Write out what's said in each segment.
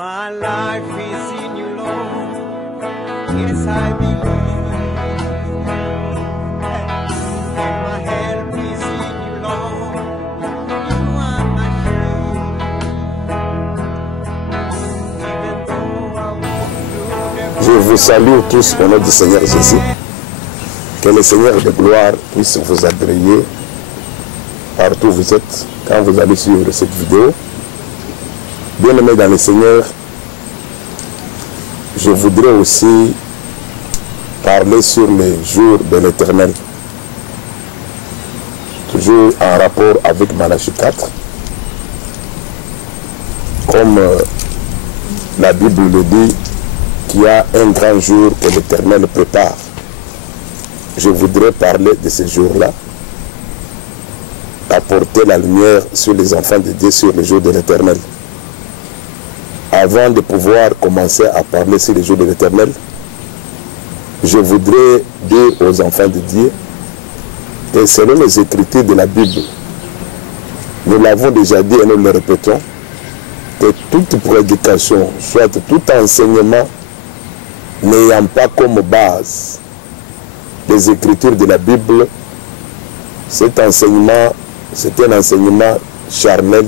My life is in you, Lord. Yes, I believe. And my help is in you, Lord. You are my shield. Even though I walk through the Je vous salue tous au nom du Seigneur Jésus. Que le Seigneur de gloire puisse vous agréer partout où vous êtes quand vous allez suivre cette vidéo. Bien-aimés dans le Seigneur, je voudrais aussi parler sur les jours de l'Éternel. Toujours en rapport avec Malachie 4. Comme la Bible le dit, qu'il y a un grand jour que l'Éternel prépare. Je voudrais parler de ce jour-là, apporter la lumière sur les enfants de Dieu sur le jour de l'Éternel. Avant de pouvoir commencer à parler sur les jours de l'Éternel, je voudrais dire aux enfants de Dieu que selon les Écritures de la Bible, nous l'avons déjà dit et nous le répétons, que toute prédication, soit tout enseignement, n'ayant pas comme base les Écritures de la Bible, cet enseignement, c'est un enseignement charnel,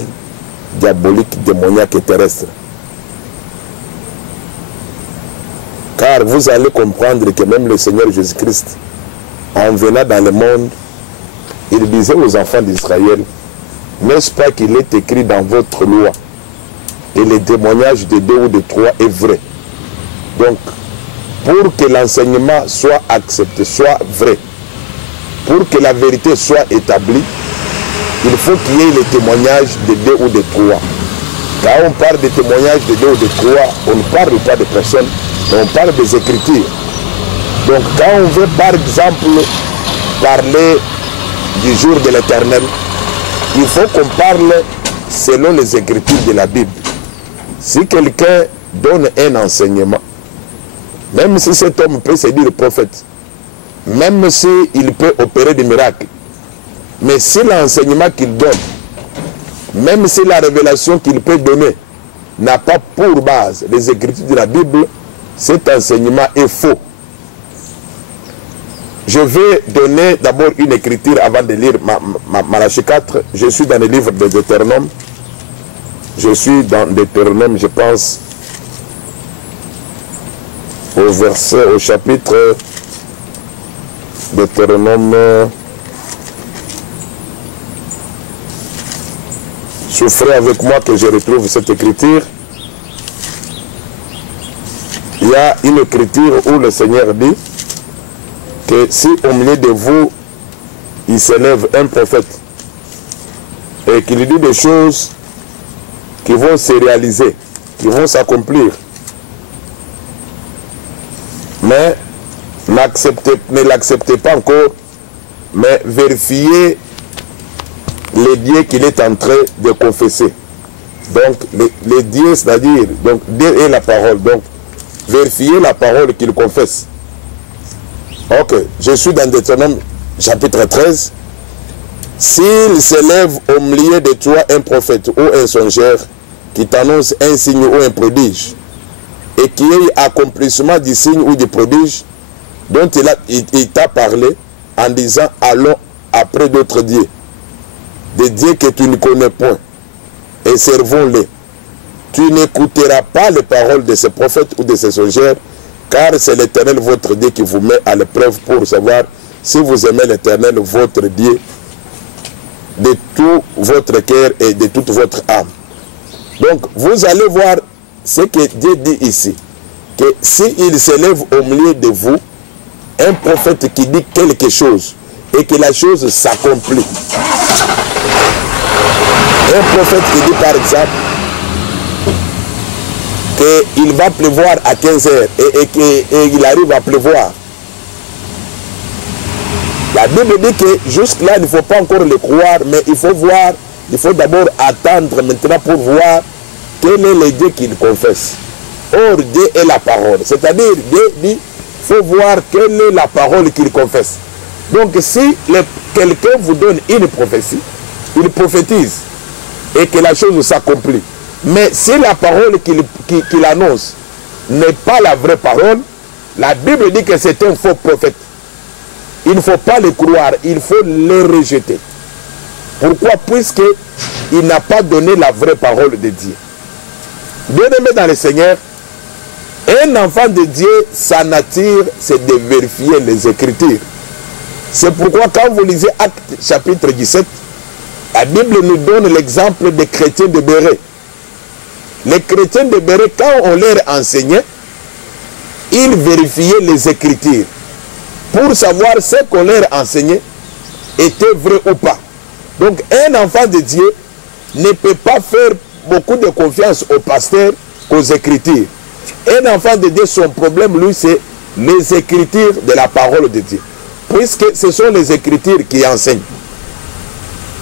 diabolique, démoniaque et terrestre. Car vous allez comprendre que même le Seigneur Jésus-Christ, en venant dans le monde, il disait aux enfants d'Israël, n'est-ce pas qu'il est écrit dans votre loi, et le témoignage de 2 ou de 3 est vrai. Donc, pour que l'enseignement soit accepté, soit vrai, pour que la vérité soit établie, il faut qu'il y ait le témoignage de 2 ou de 3. Quand on parle de témoignage de 2 ou de 3, on ne parle pas de personnes, mais on parle des Écritures. Donc quand on veut par exemple parler du jour de l'Éternel, il faut qu'on parle selon les Écritures de la Bible. Si quelqu'un donne un enseignement, même si cet homme peut se dire prophète, même s'il peut opérer des miracles, mais si l'enseignement qu'il donne, même si la révélation qu'il peut donner n'a pas pour base les Écritures de la Bible, cet enseignement est faux. Je vais donner d'abord une écriture avant de lire Malachie 4. Je suis dans le livre de Deutéronome. Je suis dans Deutéronome, je pense, au chapitre Deutéronome. Souffrez avec moi que je retrouve cette écriture. Il y a une écriture où le Seigneur dit que si au milieu de vous, il s'élève un prophète et qu'il dit des choses qui vont se réaliser, qui vont s'accomplir, mais ne l'acceptez pas encore, mais vérifiez les dieux qu'il est en train de confesser. Donc, les dieux, c'est-à-dire, donc, Dieu est la parole. Donc, vérifiez la parole qu'il confesse. Ok, je suis dans Deutéronome chapitre 13. S'il s'élève au milieu de toi un prophète ou un songeur qui t'annonce un signe ou un prodige, et qui ait accomplissement du signe ou du prodige dont il t'a parlé en disant allons après d'autres dieux, des dieux que tu ne connais point, et servons-les. Tu n'écouteras pas les paroles de ces prophètes ou de ces songeurs, car c'est l'Éternel votre Dieu qui vous met à l'épreuve pour savoir si vous aimez l'Éternel votre Dieu de tout votre cœur et de toute votre âme. Donc vous allez voir ce que Dieu dit ici, que s'il s'élève au milieu de vous un prophète qui dit quelque chose et que la chose s'accomplit. Un prophète qui dit par exemple qu'il va pleuvoir à 15 heures et qu'il arrive à pleuvoir. La Bible dit que jusque-là, il ne faut pas encore le croire, mais il faut voir, il faut d'abord attendre maintenant pour voir quel est le Dieu qu'il confesse. Or, Dieu est la parole. C'est-à-dire, Dieu dit, il faut voir quelle est la parole qu'il confesse. Donc, si quelqu'un vous donne une prophétie, il prophétise, et que la chose s'accomplit, Mais si la parole qu'il annonce n'est pas la vraie parole, la Bible dit que c'est un faux prophète. Il ne faut pas le croire, il faut le rejeter. Pourquoi? Puisqu'il n'a pas donné la vraie parole de Dieu. Bien-aimé dans le Seigneur, un enfant de Dieu, sa nature, c'est de vérifier les Écritures. C'est pourquoi quand vous lisez Actes chapitre 17, la Bible nous donne l'exemple des chrétiens de Béret. Les chrétiens de Béret, quand on leur enseignait, ils vérifiaient les Écritures pour savoir ce qu'on leur enseignait était vrai ou pas. Donc un enfant de Dieu ne peut pas faire beaucoup de confiance au pasteur qu'aux Écritures. Un enfant de Dieu, son problème, lui, c'est les Écritures de la parole de Dieu. Puisque ce sont les Écritures qui enseignent.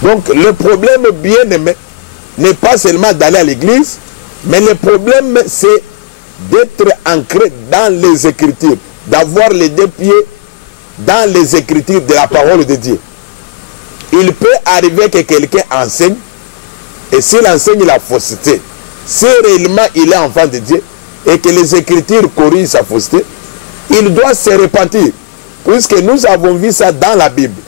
Donc le problème, bien aimé, n'est pas seulement d'aller à l'église, mais le problème, c'est d'être ancré dans les Écritures, d'avoir les deux pieds dans les Écritures de la parole de Dieu. Il peut arriver que quelqu'un enseigne, et s'il enseigne la fausseté, si réellement il est enfant de Dieu, et que les Écritures corrigent sa fausseté, il doit se repentir, puisque nous avons vu ça dans la Bible.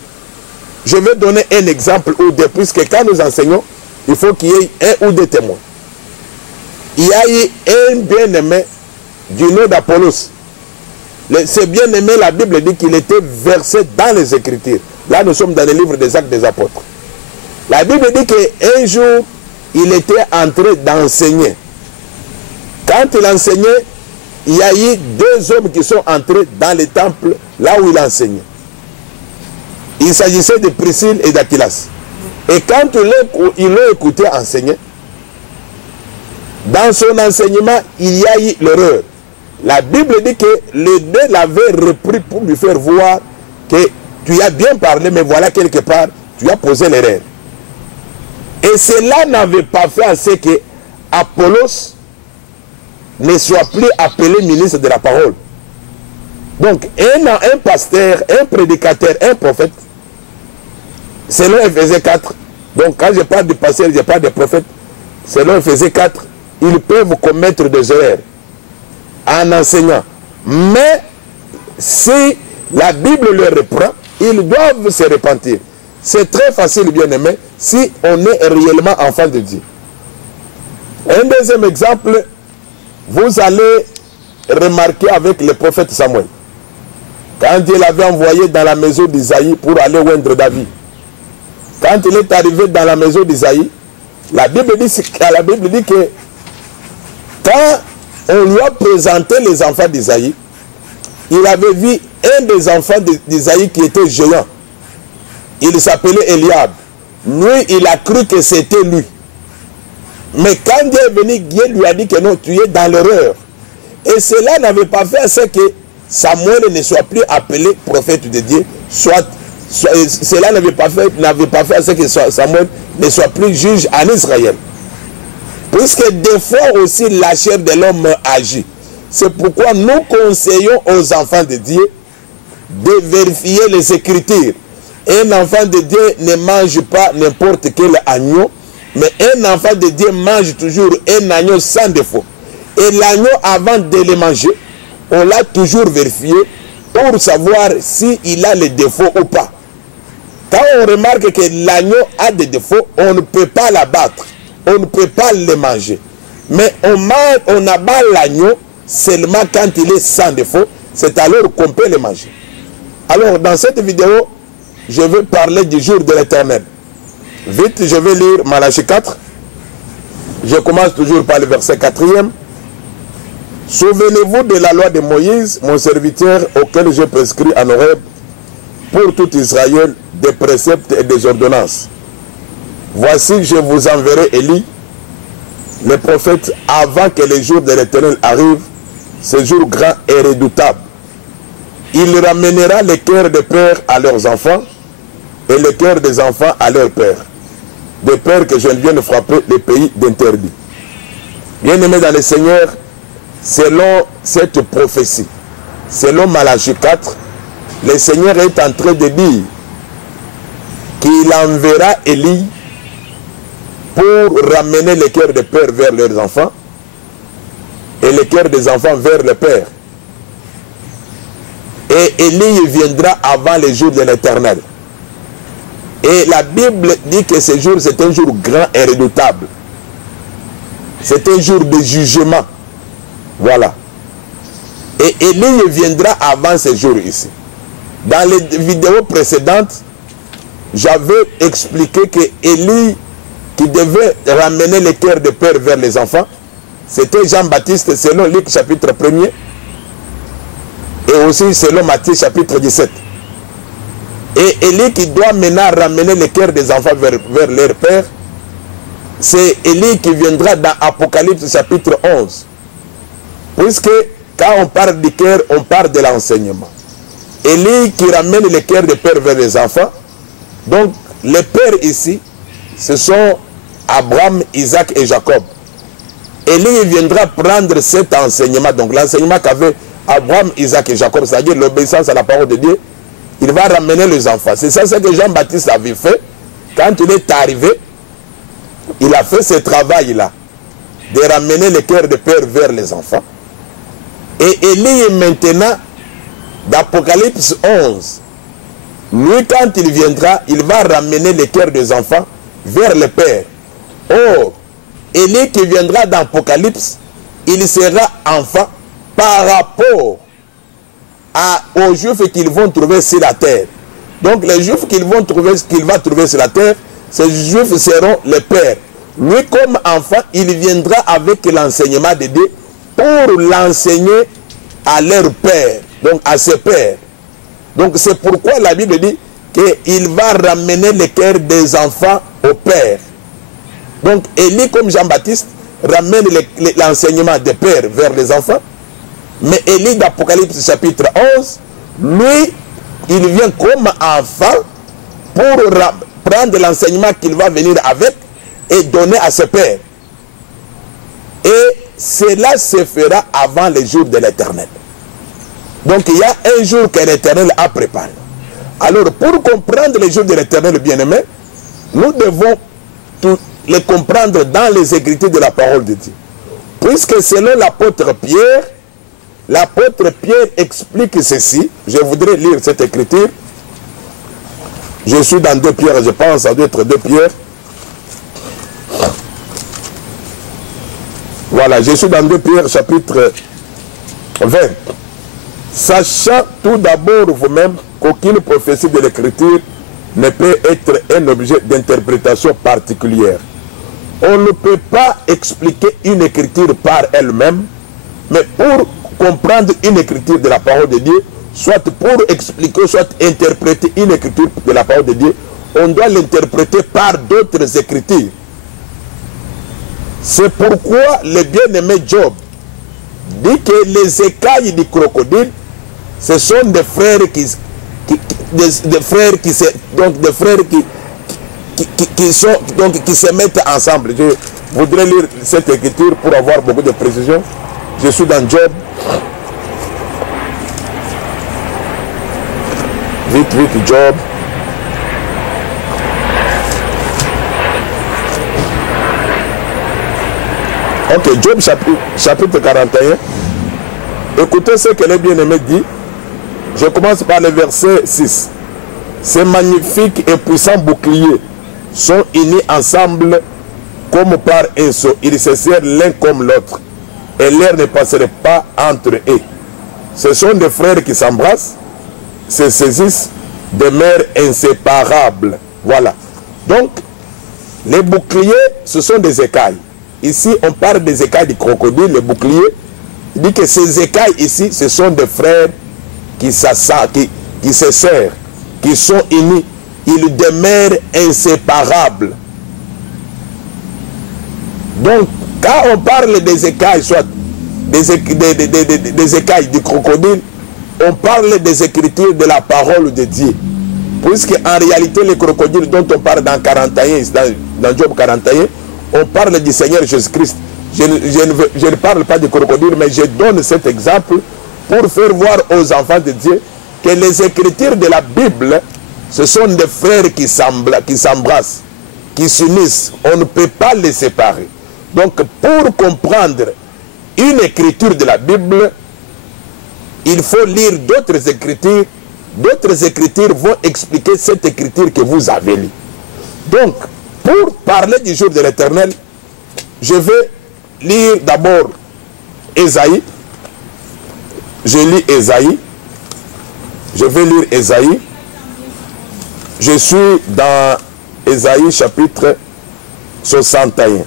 Je vais donner un exemple ou deux, puisque quand nous enseignons, il faut qu'il y ait un ou deux témoins. Il y a eu un bien-aimé du nom d'Apollos. Ce bien-aimé, la Bible dit qu'il était versé dans les Écritures. Là, nous sommes dans le livre des Actes des Apôtres. La Bible dit qu'un jour, il était en train d'enseigner. Quand il enseignait, il y a eu deux hommes qui sont entrés dans le temple, là où il enseignait. Il s'agissait de Priscille et d'Aquilas. Et quand ils l'ont écouté enseigner, dans son enseignement, il y a eu l'erreur. La Bible dit que les deux l'avaient repris pour lui faire voir que tu as bien parlé, mais voilà quelque part, tu as posé l'erreur. Et cela n'avait pas fait à ce que Apollos ne soit plus appelé ministre de la parole. Donc, un pasteur, un prédicateur, un prophète, selon Éphésiens 4, donc quand je parle du pasteur, je parle des prophètes, selon Éphésiens 4, ils peuvent commettre des erreurs en enseignant. Mais si la Bible le reprend, ils doivent se repentir. C'est très facile, bien aimé, si on est réellement enfant de Dieu. Un deuxième exemple, vous allez remarquer avec le prophète Samuel. Quand Dieu l'avait envoyé dans la maison d'Isaïe pour aller oindre David. Quand il est arrivé dans la maison d'Isaïe, la Bible dit que quand on lui a présenté les enfants d'Isaïe, il avait vu un des enfants d'Isaïe qui était géant. Il s'appelait Eliab. Lui, il a cru que c'était lui. Mais quand Dieu est venu, Dieu lui a dit que non, tu es dans l'erreur. Et cela n'avait pas fait à ce que Samuel ne soit plus appelé prophète de Dieu. Cela n'avait pas fait à ce que Samuel ne soit plus juge en Israël. Puisque des fois aussi la chair de l'homme agit. C'est pourquoi nous conseillons aux enfants de Dieu de vérifier les Écritures. Un enfant de Dieu ne mange pas n'importe quel agneau, mais un enfant de Dieu mange toujours un agneau sans défaut. Et l'agneau, avant de le manger, on l'a toujours vérifié pour savoir s'il a les défauts ou pas. Quand on remarque que l'agneau a des défauts, on ne peut pas l'abattre, on ne peut pas le manger. Mais on abat l'agneau seulement quand il est sans défaut, c'est alors qu'on peut le manger. Alors, dans cette vidéo, je vais parler du jour de l'Éternel. Vite, je vais lire Malachie 4. Je commence toujours par le verset 4e. Souvenez-vous de la loi de Moïse, mon serviteur, auquel j'ai prescrit en Horeb, pour tout Israël, des préceptes et des ordonnances. Voici, je vous enverrai Élie, le prophète, avant que le jour de l'Éternel arrive, ce jour grand et redoutable. Il ramènera les cœurs des pères à leurs enfants et les cœurs des enfants à leurs pères. De peur que je ne vienne frapper les pays d'interdit. Bien-aimés dans le Seigneur, selon cette prophétie, selon Malachie 4, le Seigneur est en train de dire qu'il enverra Élie pour ramener les cœurs des pères vers leurs enfants et les cœurs des enfants vers le Père. Et Élie viendra avant les jours de l'Éternel. Et la Bible dit que ce jour, c'est un jour grand et redoutable. C'est un jour de jugement. Voilà. Et Élie viendra avant ce jour ici. Dans les vidéos précédentes, j'avais expliqué que Élie, qui devait ramener les cœurs de père vers les enfants, c'était Jean-Baptiste selon Luc chapitre 1er et aussi selon Matthieu chapitre 17. Et Élie qui doit maintenant ramener les cœurs des enfants vers leur père, c'est Élie qui viendra dans Apocalypse chapitre 11. Puisque quand on parle du cœur, on parle de l'enseignement. Élie qui ramène les cœurs des pères vers les enfants. Donc les pères ici, ce sont Abraham, Isaac et Jacob. Élie viendra prendre cet enseignement, donc l'enseignement qu'avaient Abraham, Isaac et Jacob, c'est-à-dire l'obéissance à la parole de Dieu. Il va ramener les enfants. C'est ça ce que Jean-Baptiste avait fait. Quand il est arrivé, il a fait ce travail-là, de ramener les cœurs de père vers les enfants. Et Élie maintenant, d'Apocalypse 11, lui quand il viendra, il va ramener les cœurs des enfants vers le Père. Or, Élie qui viendra dans l'Apocalypse, il sera enfant par rapport aux Juifs qu'ils vont trouver sur la terre. Donc les Juifs qu'il va trouver sur la terre, ces Juifs seront les pères. Lui comme enfant, il viendra avec l'enseignement de Dieu pour l'enseigner à leur père, donc à ses pères. Donc c'est pourquoi la Bible dit qu'il va ramener les cœurs des enfants au père. Donc Élie comme Jean-Baptiste ramène l'enseignement des pères vers les enfants. Mais Élie d'Apocalypse chapitre 11, lui, il vient comme enfant pour prendre l'enseignement qu'il va venir avec et donner à ses pères. Et cela se fera avant les jours de l'Éternel. Donc il y a un jour que l'Éternel a préparé. Alors pour comprendre les jours de l'Éternel bien-aimé, nous devons les comprendre dans les Écritures de la parole de Dieu. Puisque selon l'apôtre Pierre explique ceci. Je voudrais lire cette écriture. Je suis dans 2 Pierre, je pense, ça doit être 2 Pierre. Voilà, je suis dans 2 Pierre, chapitre 20. Sachant tout d'abord vous-même qu'aucune prophétie de l'écriture ne peut être un objet d'interprétation particulière. On ne peut pas expliquer une écriture par elle-même, mais pour comprendre une écriture de la parole de Dieu, soit pour expliquer, soit interpréter une écriture de la parole de Dieu, on doit l'interpréter par d'autres écritures. C'est pourquoi le bien-aimé Job dit que les écailles du crocodile, ce sont des frères qui se mettent ensemble. Je voudrais lire cette écriture pour avoir beaucoup de précision. Je suis dans Job. Vite, Job. Ok, Job chapitre 41. Écoutez ce que le bien-aimé dit. Je commence par le verset 6. Ces magnifiques et puissants boucliers sont unis ensemble comme par un seau. Ils se serrent l'un comme l'autre et l'air ne passerait pas entre eux. Ce sont des frères qui s'embrassent, se saisissent, demeurent inséparables. Voilà. Donc, les boucliers, ce sont des écailles. Ici, on parle des écailles du crocodile, les boucliers. Il dit que ces écailles ici, ce sont des frères qui se serrent, qui sont unis. Ils demeurent inséparables. Donc, quand on parle des écailles, soit des écailles du crocodile, on parle des écritures de la parole de Dieu. Puisque en réalité, les crocodiles dont on parle dans 41, dans Job 41, on parle du Seigneur Jésus-Christ. Je ne parle pas de crocodile, mais je donne cet exemple pour faire voir aux enfants de Dieu que les écritures de la Bible, ce sont des frères qui s'embrassent. qui s'unissent, on ne peut pas les séparer. Donc, pour comprendre une écriture de la Bible, il faut lire d'autres écritures. D'autres écritures vont expliquer cette écriture que vous avez lue. Donc, pour parler du jour de l'Éternel, je vais lire d'abord Ésaïe. Je lis Ésaïe. Je vais lire Ésaïe. Je suis dans Ésaïe chapitre 61.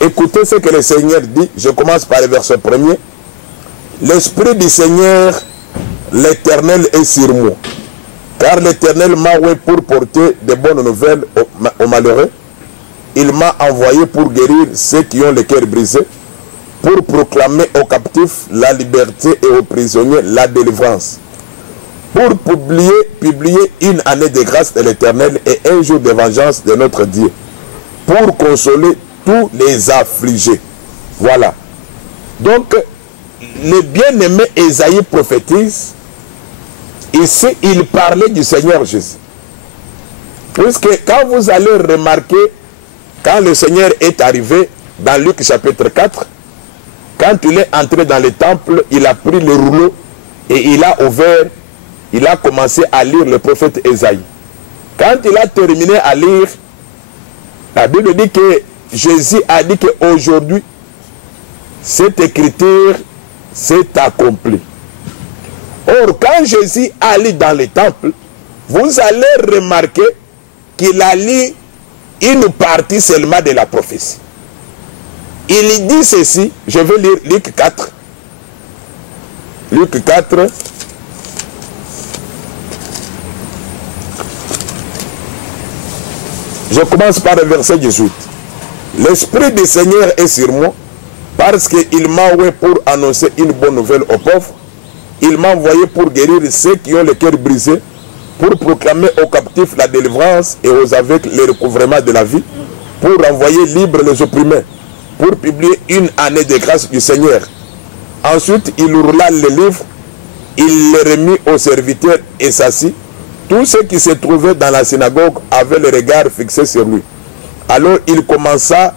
Écoutez ce que le Seigneur dit. Je commence par le verset 1er. L'Esprit du Seigneur, l'Éternel est sur moi. Car l'Éternel m'a envoyé pour porter de bonnes nouvelles aux malheureux. Il m'a envoyé pour guérir ceux qui ont le cœur brisé, pour proclamer aux captifs la liberté et aux prisonniers la délivrance, pour publier une année de grâce de l'Éternel et un jour de vengeance de notre Dieu, pour consoler tous les affligés. Voilà. Donc, le bien-aimé Ésaïe prophétise. Ici, il parlait du Seigneur Jésus. Puisque quand vous allez remarquer, quand le Seigneur est arrivé dans Luc chapitre 4, quand il est entré dans le temple, il a pris le rouleau et il a ouvert, il a commencé à lire le prophète Ésaïe. Quand il a terminé à lire, la Bible dit que Jésus a dit qu'aujourd'hui, cette écriture s'est accomplie. Or, quand Jésus a lu dans le temple, vous allez remarquer qu'il a lu une partie seulement de la prophétie. Il dit ceci, je vais lire Luc 4. Luc 4. Je commence par le verset 18. L'Esprit du Seigneur est sur moi, parce qu'il m'a envoyé pour annoncer une bonne nouvelle aux pauvres. Il m'a envoyé pour guérir ceux qui ont le cœur brisé, pour proclamer aux captifs la délivrance et aux aveugles le recouvrement de la vie, pour renvoyer libres les opprimés, pour publier une année de grâce du Seigneur. Ensuite, il roula le livre, il le remit aux serviteurs et s'assit. Tous ceux qui se trouvaient dans la synagogue avaient le regard fixé sur lui. Alors il commença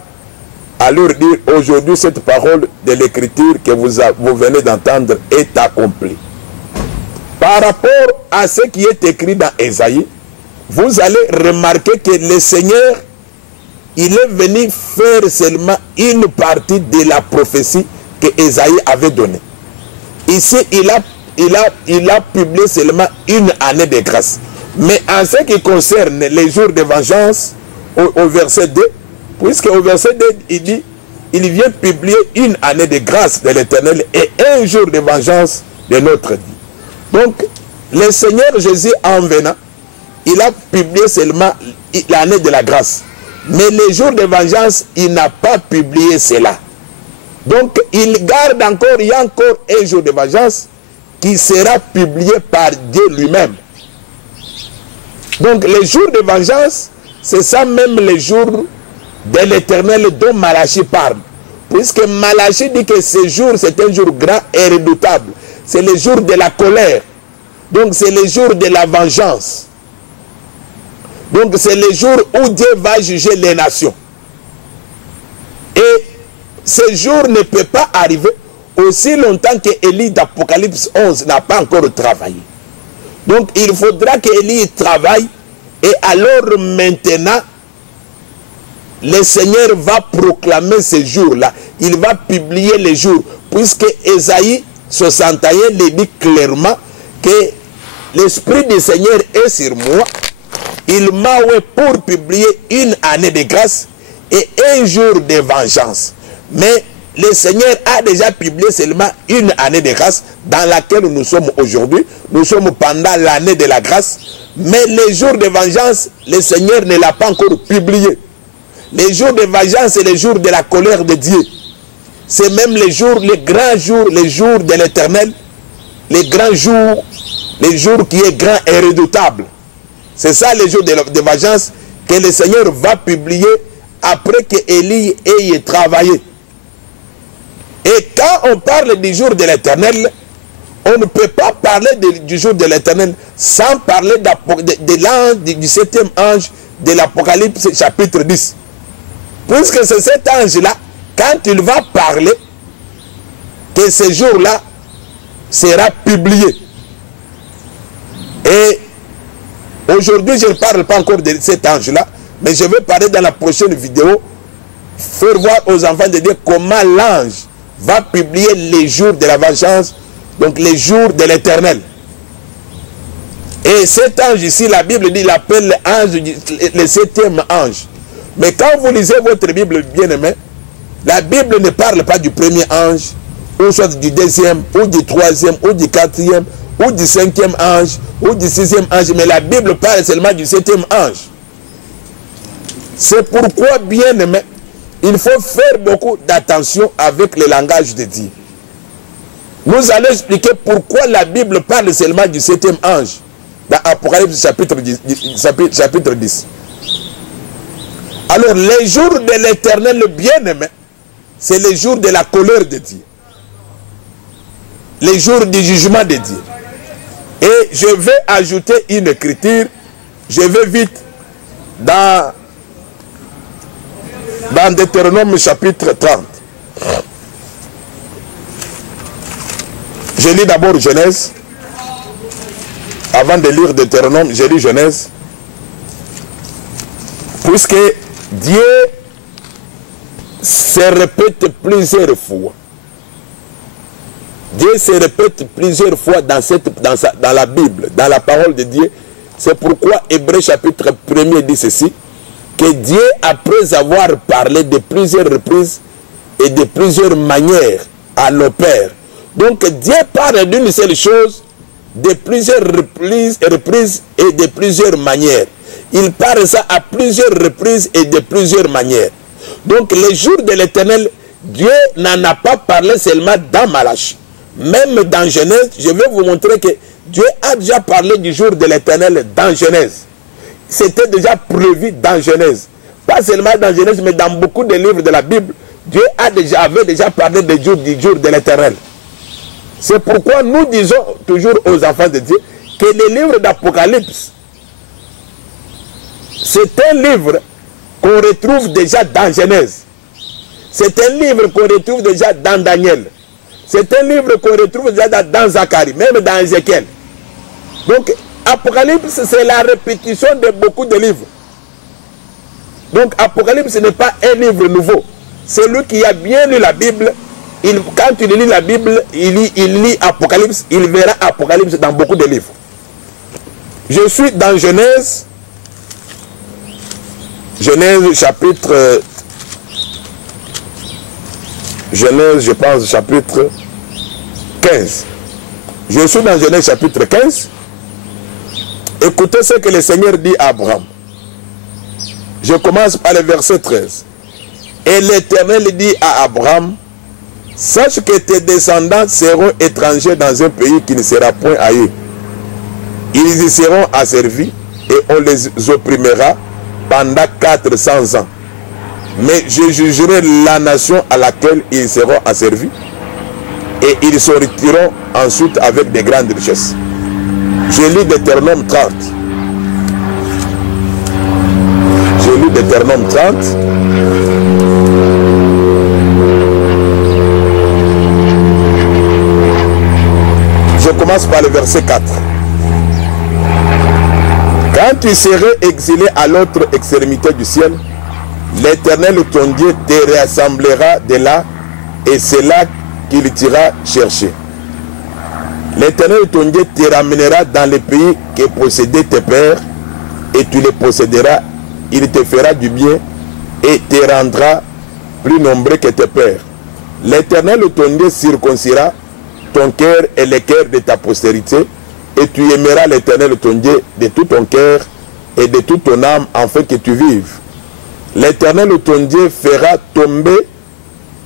à leur dire, aujourd'hui cette parole de l'écriture que vous venez d'entendre est accomplie. Par rapport à ce qui est écrit dans Ésaïe, vous allez remarquer que le Seigneur, il est venu faire seulement une partie de la prophétie que Ésaïe avait donnée. Ici, il a publié seulement une année de grâce. Mais en ce qui concerne les jours de vengeance, au verset 2, puisque au verset 2, il dit, il vient publier une année de grâce de l'Éternel et un jour de vengeance de notre Dieu. Donc, le Seigneur Jésus en venant, il a publié seulement l'année de la grâce. Mais les jours de vengeance, il n'a pas publié cela. Donc, il garde encore, il y a encore un jour de vengeance qui sera publié par Dieu lui-même. Donc, les jours de vengeance, c'est ça même les jours de l'Éternel dont Malachie parle. Puisque Malachie dit que ce jour, c'est un jour grand et redoutable. C'est le jour de la colère. Donc, c'est le jour de la vengeance. Donc, c'est le jour où Dieu va juger les nations. Et ce jour ne peut pas arriver aussi longtemps que Élie d'Apocalypse 11 n'a pas encore travaillé. Donc, il faudra qu'Élie travaille. Et alors, maintenant, le Seigneur va proclamer ce jour-là. Il va publier les jours. Puisque Ésaïe 61 le dit clairement que l'Esprit du Seigneur est sur moi. Il m'a envoyé pour publier une année de grâce et un jour de vengeance. Mais le Seigneur a déjà publié seulement une année de grâce dans laquelle nous sommes aujourd'hui. Nous sommes pendant l'année de la grâce. Mais les jours de vengeance, le Seigneur ne l'a pas encore publié. Les jours de vengeance, c'est les jours de la colère de Dieu. C'est même les jours, les grands jours, les jours de l'Éternel. Les grands jours, les jours qui est grand et redoutable. C'est ça les jours de vengeance que le Seigneur va publier après que Élie ait travaillé. Et quand on parle du jour de l'Éternel, on ne peut pas parler du jour de l'Éternel sans parler du septième ange de l'Apocalypse chapitre 10. Puisque c'est cet ange-là, quand il va parler, que ce jour-là sera publié. Et aujourd'hui, je ne parle pas encore de cet ange-là, mais je vais parler dans la prochaine vidéo, faire voir aux enfants de Dieu comment l'ange va publier les jours de la vengeance, donc les jours de l'Éternel. Et cet ange ici, la Bible dit, il appelle l'ange, le 7e ange. Mais quand vous lisez votre Bible, bien-aimé, la Bible ne parle pas du premier ange, ou soit du deuxième, ou du troisième, ou du quatrième, ou du 5e ange, ou du 6e ange, mais la Bible parle seulement du 7e ange. C'est pourquoi, bien-aimé, il faut faire beaucoup d'attention avec le langage de Dieu. Nous allons expliquer pourquoi la Bible parle seulement du 7e ange, dans Apocalypse chapitre 10. Alors, les jours de l'Éternel, le bien-aimé, c'est les jours de la colère de Dieu. Les jours du jugement de Dieu. Et je vais ajouter une écriture. Je vais vite dans Deutéronome chapitre 30. Je lis d'abord Genèse. Avant de lire Deutéronome, je lis Genèse. Puisque Dieu se répète plusieurs fois. Dieu se répète plusieurs fois dans la Bible, dans la parole de Dieu. C'est pourquoi Hébreux chapitre 1er dit ceci, que Dieu, après avoir parlé de plusieurs reprises et de plusieurs manières à nos pères, donc Dieu parle d'une seule chose de plusieurs reprises et de plusieurs manières. Il parle ça à plusieurs reprises et de plusieurs manières. Donc les jours de l'Éternel, Dieu n'en a pas parlé seulement dans Malachie. Même dans Genèse, je vais vous montrer que Dieu a déjà parlé du jour de l'Éternel dans Genèse. C'était déjà prévu dans Genèse. Pas seulement dans Genèse, mais dans beaucoup de livres de la Bible, Dieu avait déjà parlé du jour de l'Éternel. C'est pourquoi nous disons toujours aux enfants de Dieu que le livre d'Apocalypse, c'est un livre qu'on retrouve déjà dans Genèse. C'est un livre qu'on retrouve déjà dans Daniel. C'est un livre qu'on retrouve déjà dans Zacharie, même dans Ézéchiel. Donc, Apocalypse, c'est la répétition de beaucoup de livres. Donc, Apocalypse n'est pas un livre nouveau. Celui qui a bien lu la Bible, quand il lit la Bible, il lit Apocalypse, il verra Apocalypse dans beaucoup de livres. Je suis dans Genèse chapitre... Genèse, je pense, chapitre 15. Je suis dans Genèse chapitre 15. Écoutez ce que le Seigneur dit à Abraham. Je commence par le verset 13. Et l'Éternel dit à Abraham, sache que tes descendants seront étrangers dans un pays qui ne sera point à eux. Ils y seront asservis et on les opprimera pendant 400 ans. Mais je jugerai la nation à laquelle ils seront asservis et ils sortiront ensuite avec de grandes richesses. Je lis Deutéronome 30. Je lis Deutéronome 30. Je commence par le verset 4. Quand tu serais exilé à l'autre extrémité du ciel, l'Éternel ton Dieu te rassemblera de là, et c'est là qu'il t'ira chercher. L'Éternel ton Dieu te ramènera dans le pays que possédaient tes pères, et tu les posséderas. Il te fera du bien et te rendra plus nombreux que tes pères. L'Éternel ton Dieu circoncira ton cœur et le cœur de ta postérité, et tu aimeras l'Éternel ton Dieu de tout ton cœur et de toute ton âme, afin que tu vives. L'Éternel ton Dieu fera tomber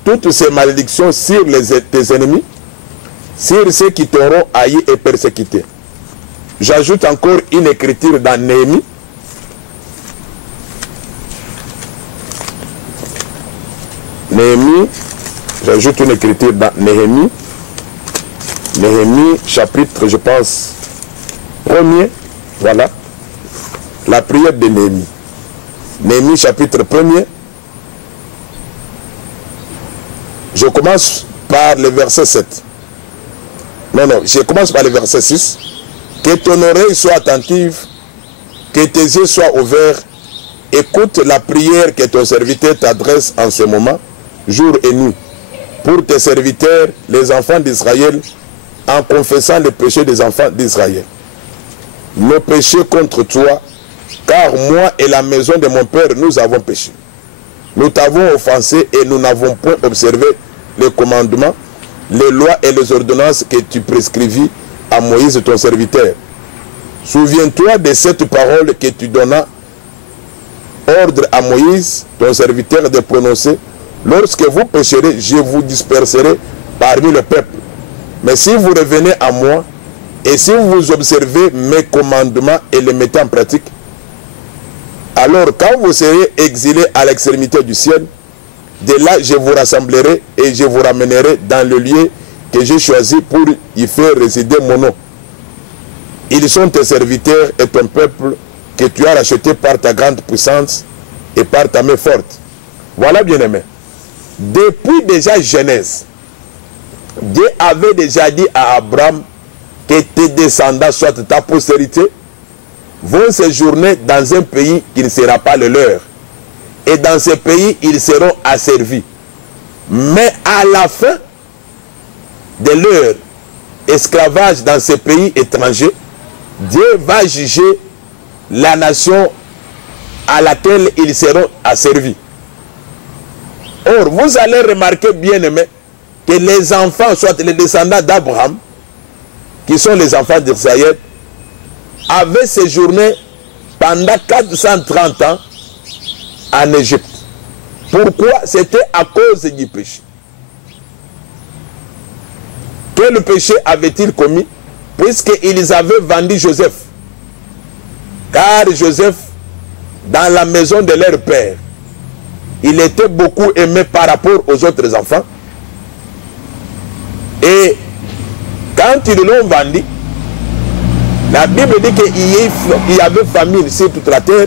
toutes ces malédictions sur tes ennemis, sur ceux qui t'auront haï et persécuté. J'ajoute encore une écriture dans Néhémie. Néhémie, j'ajoute une écriture dans Néhémie. Néhémie, chapitre, je pense, 1er, voilà, la prière de Néhémie. Néhémie chapitre 1er. Je commence par le verset 7. Non, je commence par le verset 6. Que ton oreille soit attentive, que tes yeux soient ouverts. Écoute la prière que ton serviteur t'adresse en ce moment, jour et nuit, pour tes serviteurs, les enfants d'Israël, en confessant les péchés des enfants d'Israël. Nos péchés contre toi, car moi et la maison de mon père, nous avons péché. Nous t'avons offensé et nous n'avons point observé les commandements, les lois et les ordonnances que tu prescrivis à Moïse ton serviteur. Souviens-toi de cette parole que tu donnas ordre à Moïse ton serviteur de prononcer. Lorsque vous pécherez, je vous disperserai parmi le peuple. Mais si vous revenez à moi, et si vous observez mes commandements et les mettez en pratique, alors quand vous serez exilés à l'extrémité du ciel, de là je vous rassemblerai et je vous ramènerai dans le lieu que j'ai choisi pour y faire résider mon nom. Ils sont tes serviteurs et ton peuple que tu as racheté par ta grande puissance et par ta main forte. Voilà, bien-aimé. Depuis déjà Genèse, Dieu avait déjà dit à Abraham que tes descendants, soit ta postérité, vont séjourner dans un pays qui ne sera pas le leur. Et dans ce pays, ils seront asservis. Mais à la fin de leur esclavage dans ce pays étranger, Dieu va juger la nation à laquelle ils seront asservis. Or, vous allez remarquer, bien aimé, que les enfants, soit les descendants d'Abraham, qui sont les enfants d'Israël, avaient séjourné pendant 430 ans en Égypte. Pourquoi? C'était à cause du péché. Quel péché avait-il commis? Puisqu'ils avaient vendu Joseph. Car Joseph, dans la maison de leur père, il était beaucoup aimé par rapport aux autres enfants. Et quand ils l'ont vendu, la Bible dit qu'il y avait famine sur toute la terre.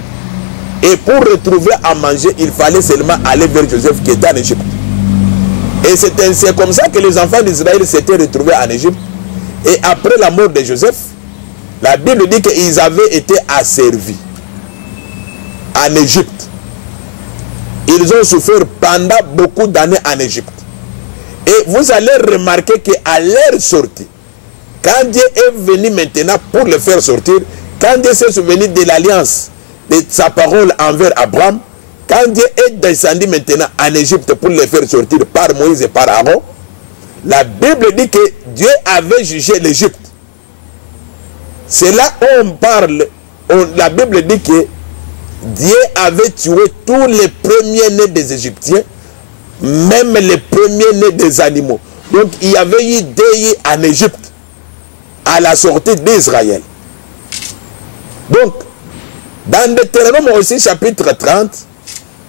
Et pour retrouver à manger, il fallait seulement aller vers Joseph qui était en Égypte. Et c'est comme ça que les enfants d'Israël s'étaient retrouvés en Égypte. Et après la mort de Joseph, la Bible dit qu'ils avaient été asservis en Égypte. Ils ont souffert pendant beaucoup d'années en Égypte. Et vous allez remarquer qu'à leur sortie, quand Dieu est venu maintenant pour le faire sortir, quand Dieu s'est souvenu de l'alliance, de sa parole envers Abraham, quand Dieu est descendu maintenant en Égypte pour le faire sortir par Moïse et par Aaron, la Bible dit que Dieu avait jugé l'Égypte. C'est là où on parle, la Bible dit que Dieu avait tué tous les premiers-nés des Égyptiens, même les premiers-nés des animaux. Donc il y avait eu deuil en Égypte à la sortie d'Israël. Donc, dans Deutéronome aussi, chapitre 30,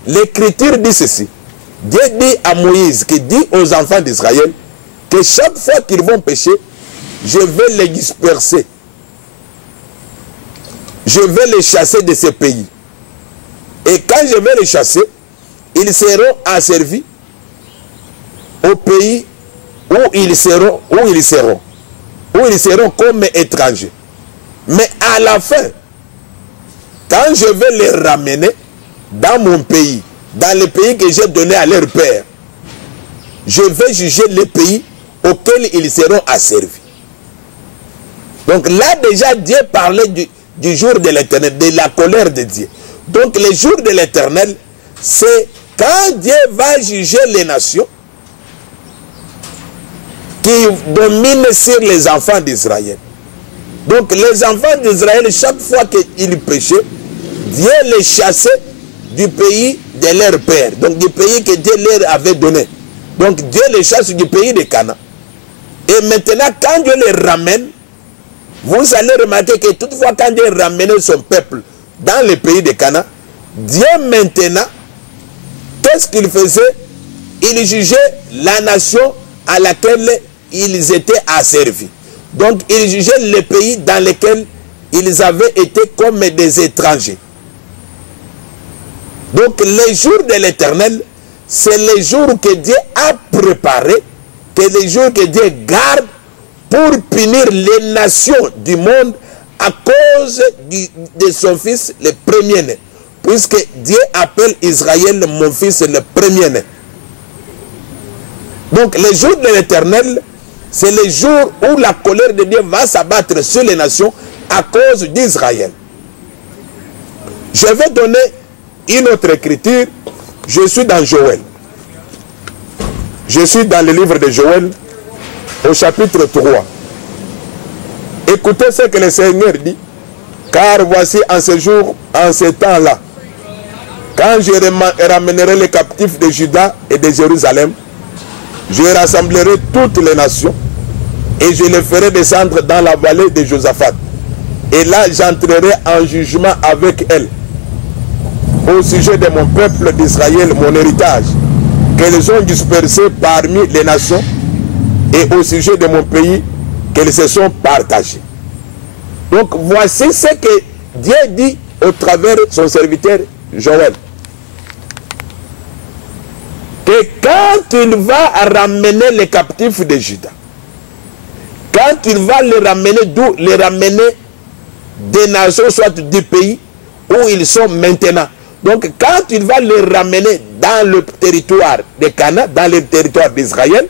l'Écriture dit ceci. Dieu dit à Moïse, qui dit aux enfants d'Israël, que chaque fois qu'ils vont pécher, je vais les disperser. Je vais les chasser de ces pays. Et quand je vais les chasser, ils seront asservis au pays où ils seront comme étrangers. Mais à la fin, quand je vais les ramener dans mon pays, dans le pays que j'ai donné à leur père, je vais juger les pays auxquels ils seront asservis. Donc là déjà Dieu parlait du jour de l'Éternel, de la colère de Dieu. Donc le jour de l'Éternel, c'est quand Dieu va juger les nations qui dominent sur les enfants d'Israël. Donc les enfants d'Israël, chaque fois qu'ils péchaient, Dieu les chassait du pays de leur père, donc du pays que Dieu leur avait donné. Donc Dieu les chasse du pays de Canaan. Et maintenant, quand Dieu les ramène, vous allez remarquer que toutefois quand Dieu ramenait son peuple dans le pays de Canaan, Dieu maintenant, qu'est-ce qu'il faisait? Il jugeait la nation à laquelle ils étaient asservis. Donc il jugeait les pays dans lesquels ils avaient été comme des étrangers. Donc les jours de l'Éternel, c'est les jours que Dieu a préparés, que les jours que Dieu garde pour punir les nations du monde à cause de son fils le premier-né. Puisque Dieu appelle Israël mon fils le premier-né. Donc les jours de l'Éternel, c'est les jours où la colère de Dieu va s'abattre sur les nations à cause d'Israël. Je vais donner une autre écriture. Je suis dans Joël. Je suis dans le livre de Joël, au chapitre 3. Écoutez ce que le Seigneur dit. Car voici en ce jour, en ce temps-là, quand je ramènerai les captifs de Juda et de Jérusalem, je rassemblerai toutes les nations et je les ferai descendre dans la vallée de Josaphat. Et là, j'entrerai en jugement avec elles au sujet de mon peuple d'Israël, mon héritage, qu'elles ont dispersé parmi les nations, et au sujet de mon pays, qu'elles se sont partagées. Donc, voici ce que Dieu dit au travers de son serviteur Joël. Que quand il va ramener les captifs de Juda, quand il va les ramener d'où? Les ramener des nations, soit du pays où ils sont maintenant. Donc quand il va les ramener dans le territoire de Canaan, dans le territoire d'Israël,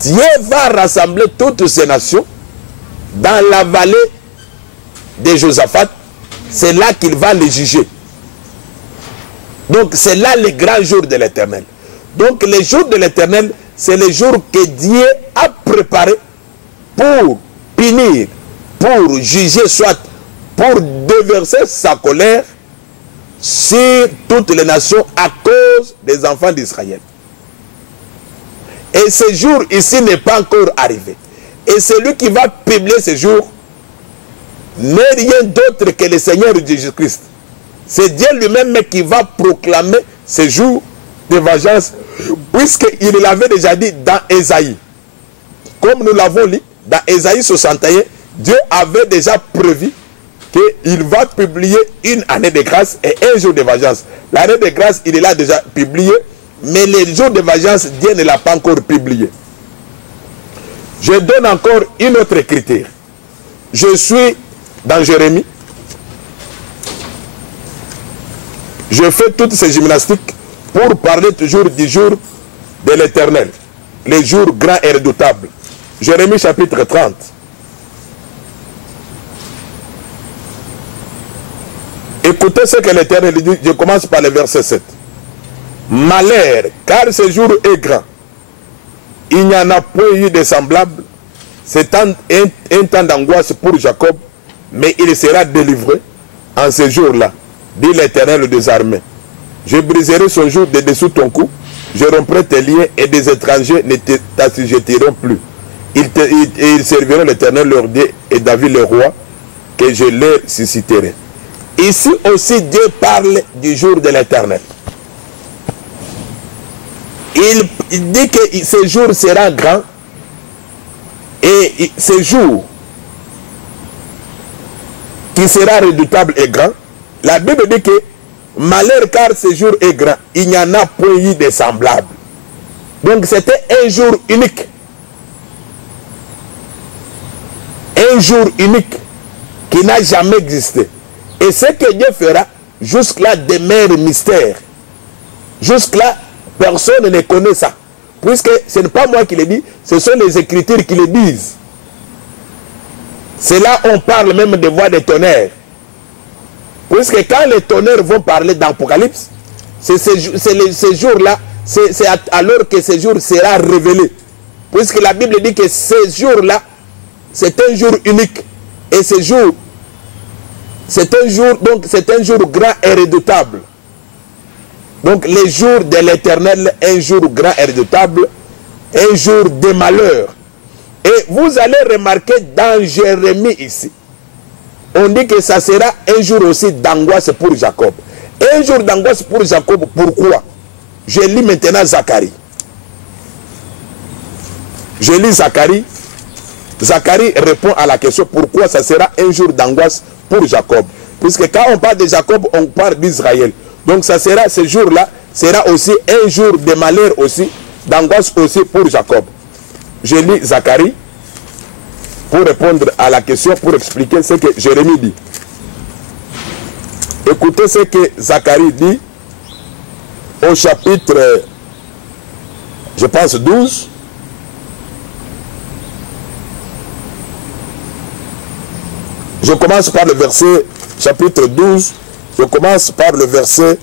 Dieu va rassembler toutes ces nations dans la vallée de Josaphat. C'est là qu'il va les juger. Donc c'est là les grands jours de l'Éternel. Donc les jours de l'Éternel, c'est les jours que Dieu a préparés pour punir, pour juger, soit pour déverser sa colère sur toutes les nations à cause des enfants d'Israël. Et ce jour ici n'est pas encore arrivé. Et celui qui va publier ce jour n'est rien d'autre que le Seigneur Jésus-Christ. C'est Dieu lui-même qui va proclamer ce jour de vengeance, puisqu'il l'avait déjà dit dans Ésaïe. Comme nous l'avons lu, dans Ésaïe 61, Dieu avait déjà prévu qu'il va publier une année de grâce et un jour de vengeance. L'année de grâce, il est là déjà publié, mais les jours de vengeance, Dieu ne l'a pas encore publié. Je donne encore une autre écriture. Je suis dans Jérémie. Je fais toutes ces gymnastiques pour parler toujours du jour de l'Éternel, les jours grands et redoutables. Jérémie chapitre 30. Écoutez ce que l'Éternel dit, je commence par le verset 7. Malheur, car ce jour est grand. Il n'y en a point eu de semblable. C'est un temps d'angoisse pour Jacob, mais il sera délivré en ce jour-là, dit l'Éternel des armées. Je briserai son joug de dessous ton cou, je romprai tes liens et des étrangers ne t'assujettiront plus. Ils serviront l'Éternel leur Dieu et David le roi, que je leur susciterai. Ici aussi Dieu parle du jour de l'Éternel. Il dit que ce jour sera grand et ce jour qui sera redoutable et grand. La Bible dit que malheur car ce jour est grand, il n'y en a point eu de semblable. Donc c'était un jour unique. Un jour unique qui n'a jamais existé. Et ce que Dieu fera, jusque-là demeure mystère. Jusque-là, personne ne connaît ça. Puisque ce n'est pas moi qui le dis, ce sont les Écritures qui le disent. C'est là on parle même de voix de tonnerre. Puisque quand les tonnerres vont parler d'Apocalypse, c'est ces jours-là, c'est alors que ce jour sera révélé. Puisque la Bible dit que ce jour-là, c'est un jour unique. Et ce jour, c'est un jour, donc c'est un jour grand et redoutable. Donc les jours de l'Éternel, un jour grand et redoutable, un jour de malheur. Et vous allez remarquer dans Jérémie ici, on dit que ça sera un jour aussi d'angoisse pour Jacob. Un jour d'angoisse pour Jacob, pourquoi? Je lis maintenant Zacharie. Je lis Zacharie. Zacharie répond à la question pourquoi ça sera un jour d'angoisse pour Jacob. Puisque quand on parle de Jacob, on parle d'Israël. Donc ça sera, ce jour-là, sera aussi un jour de malheur aussi, d'angoisse aussi pour Jacob. Je lis Zacharie pour répondre à la question, pour expliquer ce que Jérémie dit. Écoutez ce que Zacharie dit au chapitre, je pense, 12. Je commence par le verset, chapitre 12, je commence par le verset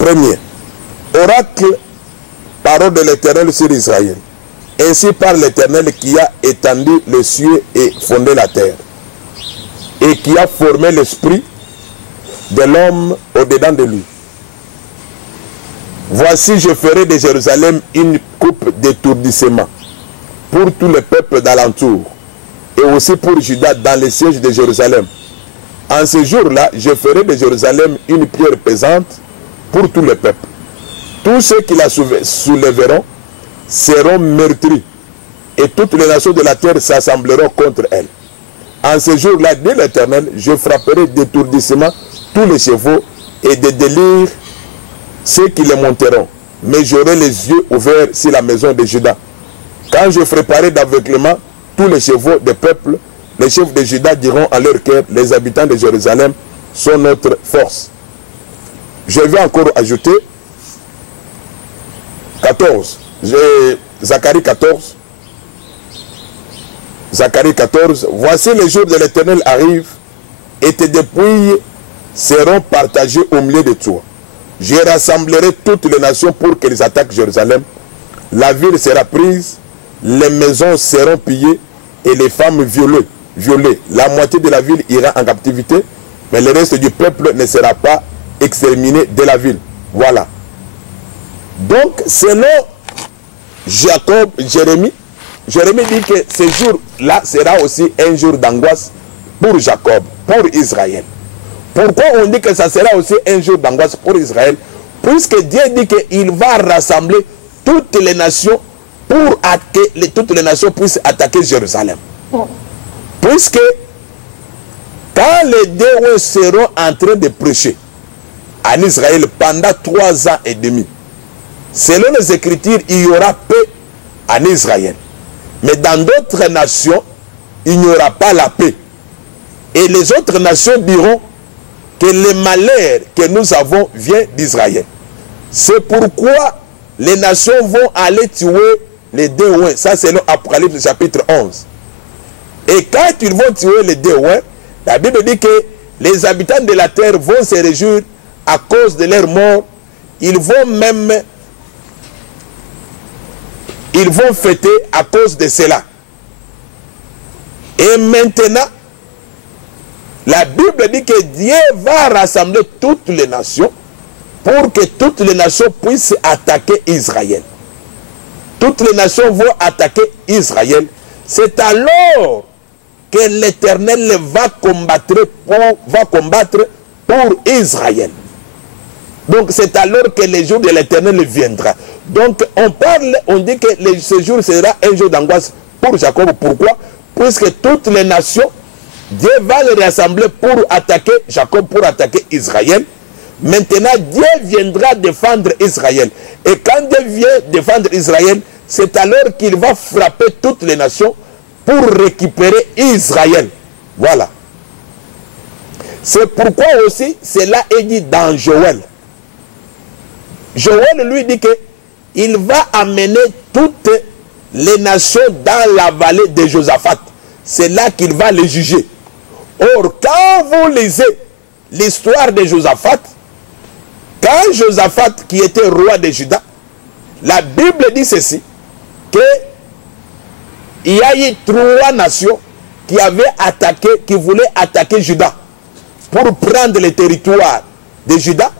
1er. Oracle, parole de l'Éternel sur Israël. Ainsi parle l'Éternel qui a étendu les cieux et fondé la terre, et qui a formé l'esprit de l'homme au-dedans de lui. Voici, je ferai de Jérusalem une coupe d'étourdissement pour tous les peuples d'alentour, et aussi pour Juda dans les sièges de Jérusalem. En ce jour-là, je ferai de Jérusalem une pierre pesante pour tous les peuples. Tous ceux qui la soulèveront seront meurtris, et toutes les nations de la terre s'assembleront contre elle. En ce jour-là, dit l'Éternel, je frapperai d'étourdissement tous les chevaux et de délire ceux qui les monteront. Mais j'aurai les yeux ouverts sur la maison de Juda. Quand je ferai d'aveuglement tous les chevaux des peuples, les chefs de Juda diront en leur cœur, les habitants de Jérusalem sont notre force. Je vais encore ajouter 14. Zacharie 14. Zacharie 14. Voici les jours de l'Éternel arrivent, et tes dépouilles seront partagées au milieu de toi. Je rassemblerai toutes les nations pour qu'elles attaquent Jérusalem. La ville sera prise, les maisons seront pillées et les femmes violées. La moitié de la ville ira en captivité, mais le reste du peuple ne sera pas exterminé de la ville. Voilà. Donc, selon Jacob, Jérémie dit que ce jour-là sera aussi un jour d'angoisse pour Jacob, pour Israël. Pourquoi on dit que ça sera aussi un jour d'angoisse pour Israël? Puisque Dieu dit qu'il va rassembler toutes les nations pour que toutes les nations puissent attaquer Jérusalem. Puisque quand les deux seront en train de prêcher en Israël pendant 3 ans et demi, selon les Écritures, il y aura paix en Israël. Mais dans d'autres nations, il n'y aura pas la paix. Et les autres nations diront que le malheur que nous avons vient d'Israël. C'est pourquoi les nations vont aller tuer les deux ouins. Ça, c'est l'Apocalypse chapitre 11. Et quand ils vont tuer les deux ouins, la Bible dit que les habitants de la terre vont se réjouir à cause de leur mort. Ils vont même fêter à cause de cela. Et maintenant, la Bible dit que Dieu va rassembler toutes les nations pour que toutes les nations puissent attaquer Israël. Toutes les nations vont attaquer Israël. C'est alors que l'Éternel va combattre pour Israël. Donc c'est alors que le jour de l'Éternel viendra. Donc on dit que ce jour sera un jour d'angoisse pour Jacob. Pourquoi? Puisque toutes les nations, Dieu va les rassembler pour attaquer Jacob, pour attaquer Israël. Maintenant, Dieu viendra défendre Israël. Et quand Dieu vient défendre Israël, c'est alors qu'il va frapper toutes les nations pour récupérer Israël. Voilà. C'est pourquoi aussi, cela est dit dans Joël. Joël lui dit qu'il va amener toutes les nations dans la vallée de Josaphat. C'est là qu'il va les juger. Or, quand vous lisez l'histoire de Josaphat, quand Josaphat, qui était roi de Juda, la Bible dit ceci, qu'il y a eu 3 nations qui avaient attaqué, qui voulaient attaquer Juda pour prendre le territoire de Juda.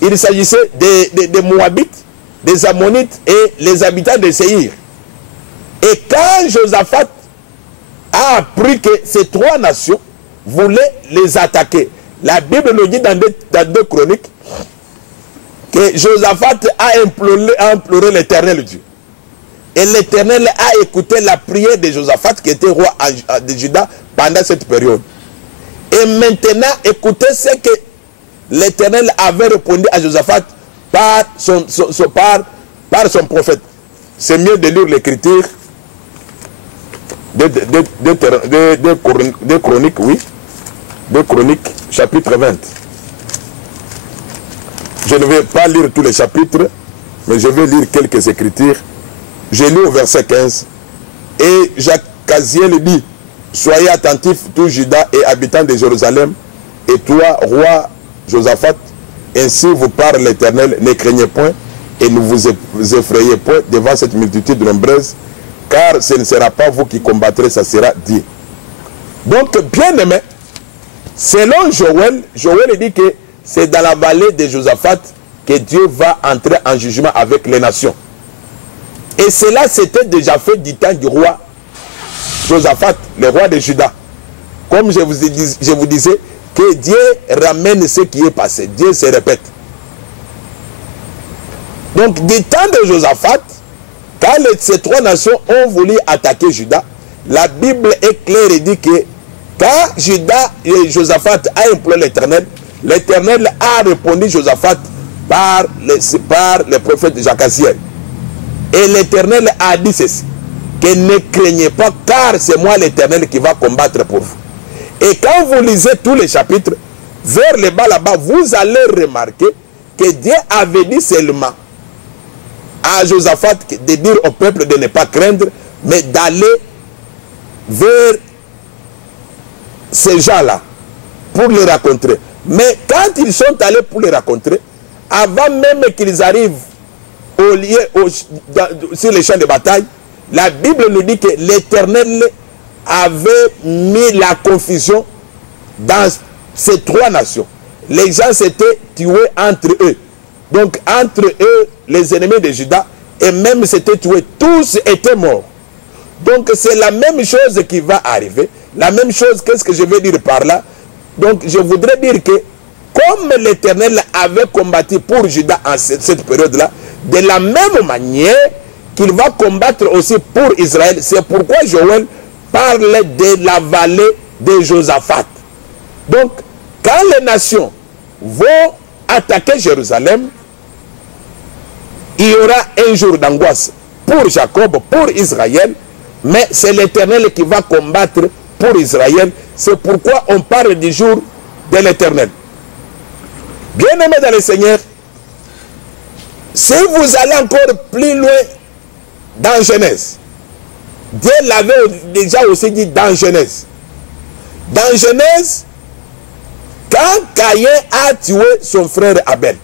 Il s'agissait des Moabites, des Ammonites et les habitants de Séhir. Et quand Josaphat a appris que ces 3 nations voulaient les attaquer, la Bible nous dit dans 2 Chroniques que Josaphat a imploré l'Éternel Dieu. Et l'Éternel a écouté la prière de Josaphat qui était roi de Juda pendant cette période. Et maintenant, écoutez ce que l'Éternel avait répondu à Josaphat par son prophète. C'est mieux de lire l'écriture de Chroniques, oui. De Chroniques, chapitre 20. Je ne vais pas lire tous les chapitres, mais je vais lire quelques écritures. Je lis au verset 15. Et Jacaziel dit, soyez attentifs, tous Judas et habitants de Jérusalem, et toi, roi Josaphat, ainsi vous parle l'Éternel, ne craignez point, et ne vous effrayez point devant cette multitude nombreuse, car ce ne sera pas vous qui combattrez, ça sera Dieu. Donc, bien aimé, selon Joël, Joël dit que c'est dans la vallée de Josaphat que Dieu va entrer en jugement avec les nations. Et cela s'était déjà fait du temps du roi Josaphat, le roi de Juda. Comme je vous disais, que Dieu ramène ce qui est passé. Dieu se répète. Donc, du temps de Josaphat, quand ces trois nations ont voulu attaquer Juda, la Bible est claire et dit que quand Juda et Josaphat a imploré l'Éternel, l'Éternel a répondu Josaphat par le prophète Jacaziel. Et l'Éternel a dit ceci, que ne craignez pas, car c'est moi l'Éternel qui va combattre pour vous. Et quand vous lisez tous les chapitres, vers le bas là-bas, vous allez remarquer que Dieu avait dit seulement à Josaphat de dire au peuple de ne pas craindre, mais d'aller vers ces gens-là pour les rencontrer. Mais quand ils sont allés pour les rencontrer, avant même qu'ils arrivent au lieu, sur les champs de bataille, la Bible nous dit que l'Éternel avait mis la confusion dans ces trois nations. Les gens s'étaient tués entre eux. Donc entre eux, les ennemis de Juda, et même s'étaient tués. Tous étaient morts. Donc c'est la même chose qui va arriver. La même chose, qu'est-ce que je veux dire par là? Donc je voudrais dire que comme l'Éternel avait combattu pour Juda en cette période-là, de la même manière qu'il va combattre aussi pour Israël. C'est pourquoi Joël parle de la vallée de Josaphat. Donc, quand les nations vont attaquer Jérusalem, il y aura un jour d'angoisse pour Jacob, pour Israël, mais c'est l'Éternel qui va combattre pour Israël. C'est pourquoi on parle du jour de l'Éternel. Bien-aimés dans le Seigneur, si vous allez encore plus loin dans Genèse, Dieu l'avait déjà aussi dit dans Genèse. Dans Genèse, quand Caïn a tué son frère Abel,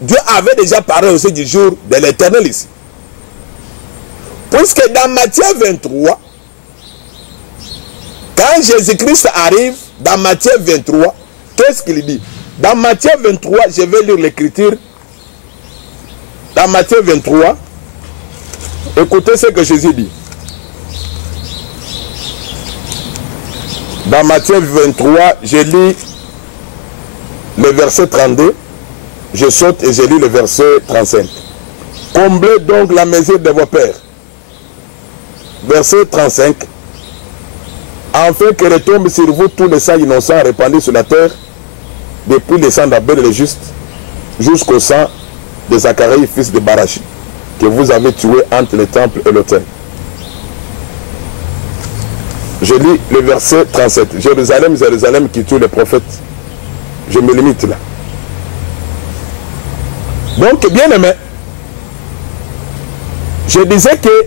Dieu avait déjà parlé aussi du jour de l'Éternel ici. Puisque dans Matthieu 23, quand Jésus-Christ arrive, dans Matthieu 23, qu'est-ce qu'il dit? Dans Matthieu 23, je vais lire l'écriture. Dans Matthieu 23, écoutez ce que Jésus dit. Dans Matthieu 23, je lis le verset 32, je saute et je lis le verset 35. Comblez donc la mesure de vos pères. Verset 35. Afin que retombe sur vous tous les sangs innocents répandus sur la terre, depuis le sang d'Abel le juste, jusqu'au sang de Zacharie, fils de Barachi, que vous avez tué entre le temple et l'autel. Je lis le verset 37. Jérusalem, Jérusalem qui tue les prophètes. Je me limite là. Donc, bien aimé, je disais que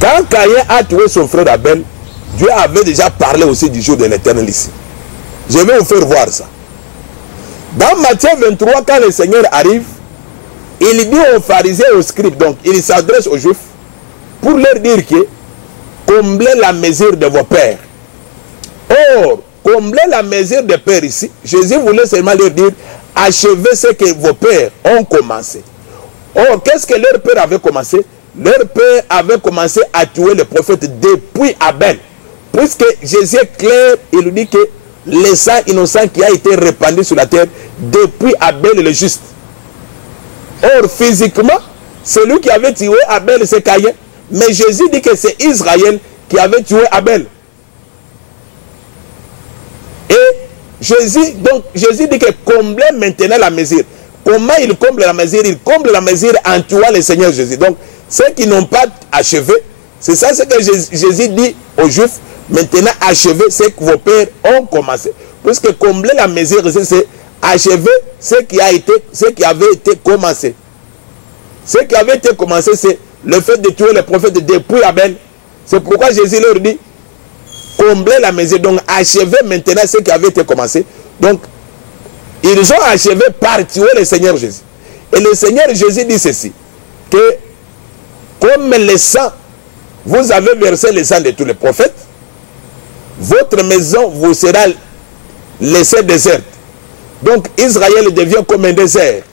quand Caïn a tué son frère Abel, Dieu avait déjà parlé aussi du jour de l'Éternel ici. Je vais vous faire voir ça. Dans Matthieu 23, quand le Seigneur arrive, il dit aux pharisiens et aux scribes, donc il s'adresse aux Juifs pour leur dire que comblez la mesure de vos pères. Or, combler la mesure des pères ici, Jésus voulait seulement leur dire, achevez ce que vos pères ont commencé. Or, qu'est-ce que leur père avait commencé? Leur père avait commencé à tuer les prophètes depuis Abel. Puisque Jésus est clair, il nous dit que le sang innocent qui a été répandu sur la terre depuis Abel le juste. Or, physiquement, celui qui avait tué Abel, c'est Caïn. Mais Jésus dit que c'est Israël qui avait tué Abel. Et Jésus dit que combler maintenant la mesure. Comment il comble la mesure? Il comble la mesure en tuant le Seigneur Jésus. Donc, ceux qui n'ont pas achevé, c'est ça ce que Jésus dit aux Juifs. Maintenant, achevez ce que vos pères ont commencé. Puisque combler la mesure, c'est achever ce qui avait été commencé. Ce qui avait été commencé, c'est le fait de tuer les prophètes depuis Abel. C'est pourquoi Jésus leur dit, combler la mesure. Donc, achevez maintenant ce qui avait été commencé. Donc, ils ont achevé par tuer le Seigneur Jésus. Et le Seigneur Jésus dit ceci, que comme le sang, vous avez versé le sang de tous les prophètes, votre maison vous sera laissée déserte. Donc Israël devient comme un désert,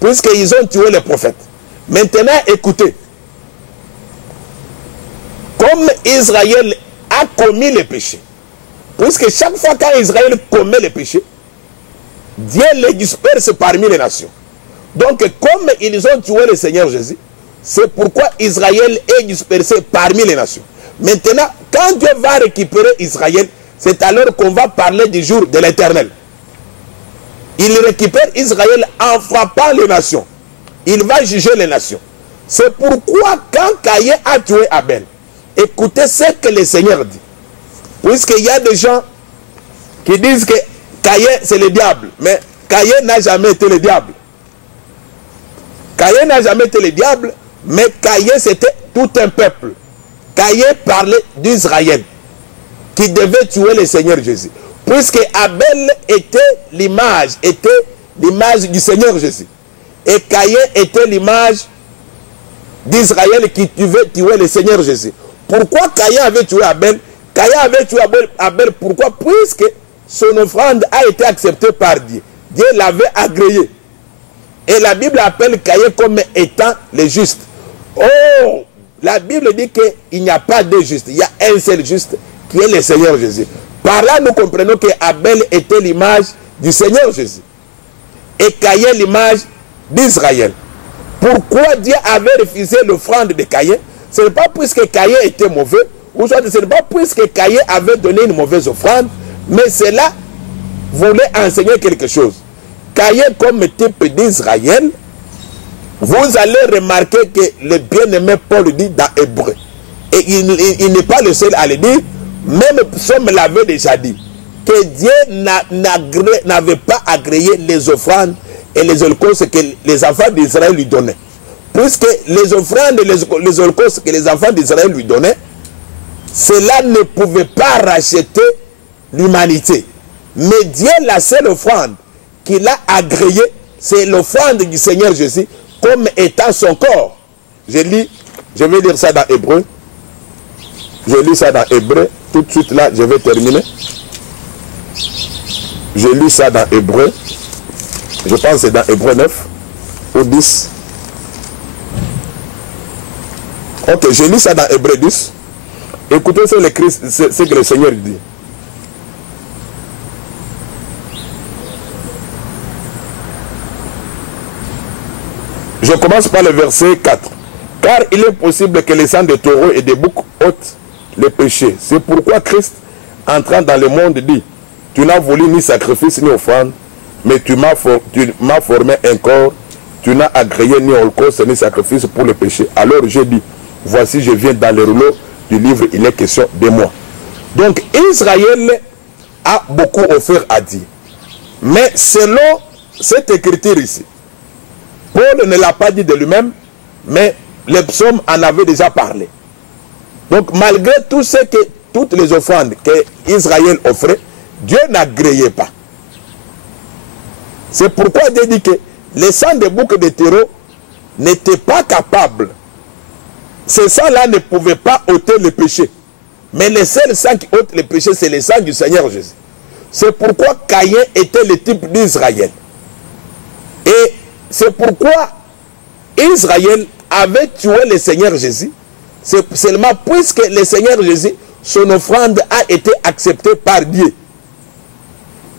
puisqu'ils ont tué les prophètes. Maintenant, écoutez, comme Israël a commis le péché, puisque chaque fois qu'Israël commet le péché, Dieu les disperse parmi les nations. Donc, comme ils ont tué le Seigneur Jésus, c'est pourquoi Israël est dispersé parmi les nations. Maintenant, quand Dieu va récupérer Israël, c'est alors qu'on va parler du jour de l'Éternel. Il récupère Israël en frappant les nations. Il va juger les nations. C'est pourquoi quand Caïn a tué Abel, écoutez ce que le Seigneur dit. Puisqu'il y a des gens qui disent que Caïn c'est le diable. Mais Caïn n'a jamais été le diable. Caïn n'a jamais été le diable, mais Caïn c'était tout un peuple. Caïn parlait d'Israël qui devait tuer le Seigneur Jésus. Puisque Abel était l'image du Seigneur Jésus. Et Caïn était l'image d'Israël qui devait tuer le Seigneur Jésus. Pourquoi Caïn avait tué Abel? Caïn avait tué Abel, pourquoi? Puisque son offrande a été acceptée par Dieu. Dieu l'avait agréé. Et la Bible appelle Caïn comme étant le juste. Oh, la Bible dit qu'il n'y a pas de juste. Il y a un seul juste qui est le Seigneur Jésus. Par là, nous comprenons que Abel était l'image du Seigneur Jésus. Et Caïn l'image d'Israël. Pourquoi Dieu avait refusé l'offrande de Caïn? Ce n'est pas puisque Caïn était mauvais, ou soit ce n'est pas puisque Caïn avait donné une mauvaise offrande, mais cela voulait enseigner quelque chose. Caïn comme type d'Israël, vous allez remarquer que le bien-aimé Paul dit dans Hébreu, et il n'est pas le seul à le dire, même Somme l'avait déjà dit, que Dieu n'avait pas agréé les offrandes et les holocaustes que les enfants d'Israël lui donnaient. Puisque les offrandes et les holocaustes que les enfants d'Israël lui donnaient, cela ne pouvait pas racheter l'humanité. Mais Dieu, la seule offrande qu'il a agréée, c'est l'offrande du Seigneur Jésus comme étant son corps. Je vais lire ça dans Hébreu. Je lis ça dans Hébreu. Tout de suite là, je vais terminer. Je lis ça dans Hébreu. Je pense que c'est dans Hébreu 9 ou 10. Ok, je lis ça dans Hébreu 10. Écoutez ce que le Seigneur dit. Je commence par le verset 4. Car il est possible que les sangs de taureaux et des boucs ôtent les péchés. C'est pourquoi Christ, entrant dans le monde, dit: tu n'as voulu ni sacrifice ni offrande, mais tu m'as formé un corps. Tu n'as agréé ni holocauste ni sacrifice pour le péché. Alors j'ai dit: voici, je viens dans le rouleau du livre, il est question de moi. Donc Israël a beaucoup offert à Dieu. Mais selon cette écriture ici, Paul ne l'a pas dit de lui-même, mais les psaumes en avaient déjà parlé. Donc malgré toutes les offrandes que Israël offrait, Dieu n'agréait pas. C'est pourquoi Dieu dit que les sangs de boucs et de taureaux n'étaient pas capables. Ces sangs-là ne pouvaient pas ôter le péché. Mais les seuls sangs qui ôtent le péché, c'est les sangs du Seigneur Jésus. C'est pourquoi Caïn était le type d'Israël. Et c'est pourquoi Israël avait tué le Seigneur Jésus. C'est seulement puisque le Seigneur Jésus, son offrande a été acceptée par Dieu.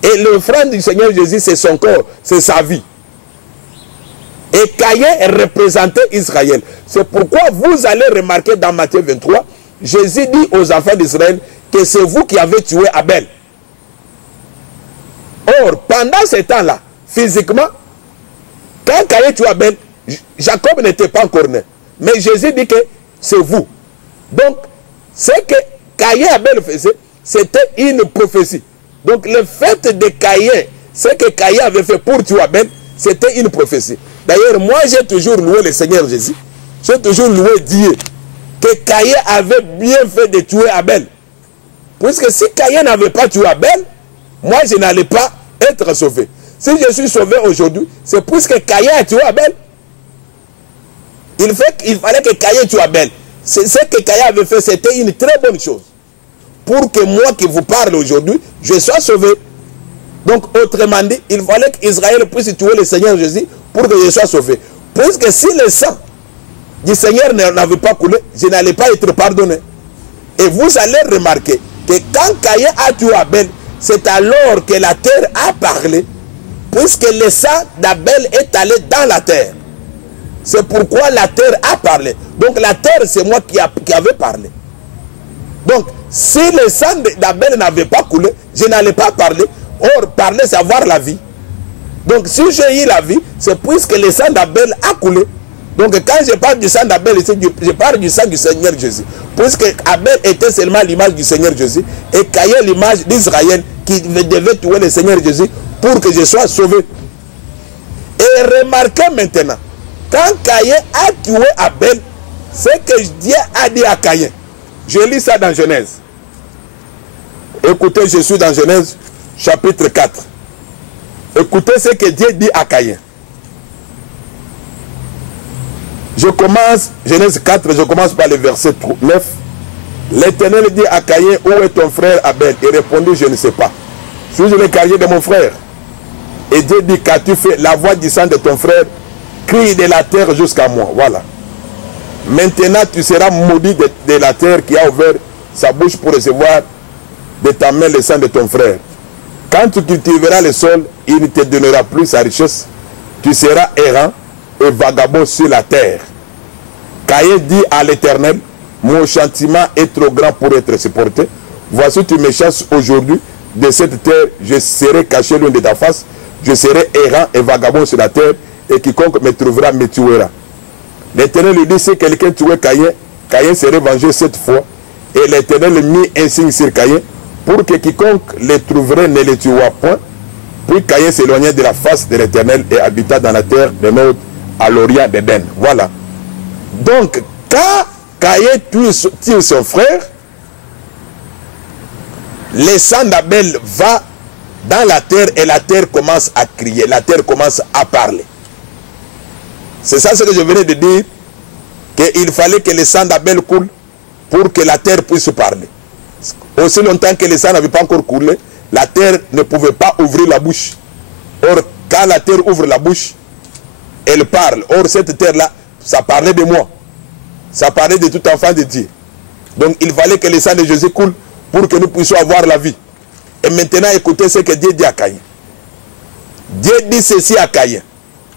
Et l'offrande du Seigneur Jésus, c'est son corps, c'est sa vie. Et Caïn représentait Israël. C'est pourquoi vous allez remarquer dans Matthieu 23, Jésus dit aux enfants d'Israël que c'est vous qui avez tué Abel. Or, pendant ce temps-là, physiquement, quand Caïn tue Abel, Jacob n'était pas encore né. Mais Jésus dit que c'est vous. Donc, ce que Caïn et Abel faisaient, c'était une prophétie. Donc, le fait de Caïn, ce que Caïn avait fait pour tuer Abel, c'était une prophétie. D'ailleurs, moi, j'ai toujours loué le Seigneur Jésus. J'ai toujours loué Dieu. Que Caïn avait bien fait de tuer Abel. Puisque si Caïn n'avait pas tué Abel, moi, je n'allais pas être sauvé. Si je suis sauvé aujourd'hui, c'est puisque Caïn a tué Abel. Il fallait que Caïn tue Abel. Ce que Caïn avait fait, c'était une très bonne chose. Pour que moi qui vous parle aujourd'hui, je sois sauvé. Donc, autrement dit, il fallait qu'Israël puisse tuer le Seigneur Jésus pour que je sois sauvé. Puisque si le sang du Seigneur n'avait pas coulé, je n'allais pas être pardonné. Et vous allez remarquer que quand Caïn a tué Abel, c'est alors que la terre a parlé, puisque le sang d'Abel est allé dans la terre. C'est pourquoi la terre a parlé. Donc la terre, c'est moi qui avais parlé. Donc, si le sang d'Abel n'avait pas coulé, je n'allais pas parler. Or, parler, c'est avoir la vie. Donc, si j'ai eu la vie, c'est puisque le sang d'Abel a coulé. Donc, quand je parle du sang d'Abel, je parle du sang du Seigneur Jésus. Puisque Abel était seulement l'image du Seigneur Jésus, et Caïn l'image d'Israël qui devait tuer le Seigneur Jésus pour que je sois sauvé. Et remarquez maintenant, quand Caïn a tué Abel, ce que Dieu a dit à Caïn, je lis ça dans Genèse. Écoutez, je suis dans Genèse chapitre 4. Écoutez ce que Dieu dit à Caïn. Je commence, Genèse 4, je commence par le verset 9. L'Éternel dit à Caïn, où est ton frère Abel? Il répondit, je ne sais pas. Suis-je le carrier de mon frère? Et Dieu dit, qu'as-tu fait? La voix du sang de ton frère crie de la terre jusqu'à moi. Voilà. Maintenant, tu seras maudit de la terre qui a ouvert sa bouche pour recevoir de ta main le sang de ton frère. Quand tu cultiveras le sol, il ne te donnera plus sa richesse. Tu seras errant et vagabond sur la terre. Caïn dit à l'Éternel, mon châtiment est trop grand pour être supporté. Voici, tu me chasses aujourd'hui de cette terre, je serai caché loin de ta face, je serai errant et vagabond sur la terre, et quiconque me trouvera me tuera. L'Éternel lui dit, si quelqu'un tuait Caïn, Caïn serait vengé cette fois, et l'Éternel mit un signe sur Caïn, pour que quiconque le trouverait ne le tuera point. Puis Caïn s'éloigna de la face de l'Éternel et habita dans la terre de Nod, à l'Orient d'Éden. Voilà. Donc, quand Caïn tue son frère, le sang d'Abel va dans la terre et la terre commence à crier, la terre commence à parler. C'est ça ce que je venais de dire, qu'il fallait que le sang d'Abel coule pour que la terre puisse parler. Aussi longtemps que le sang n'avait pas encore coulé, la terre ne pouvait pas ouvrir la bouche. Or, quand la terre ouvre la bouche, elle parle. Or, cette terre-là, ça parlait de moi. Ça parlait de tout enfant de Dieu. Donc, il fallait que le sang de Jésus coule pour que nous puissions avoir la vie. Et maintenant, écoutez ce que Dieu dit à Caïn. Dieu dit ceci à Caïn.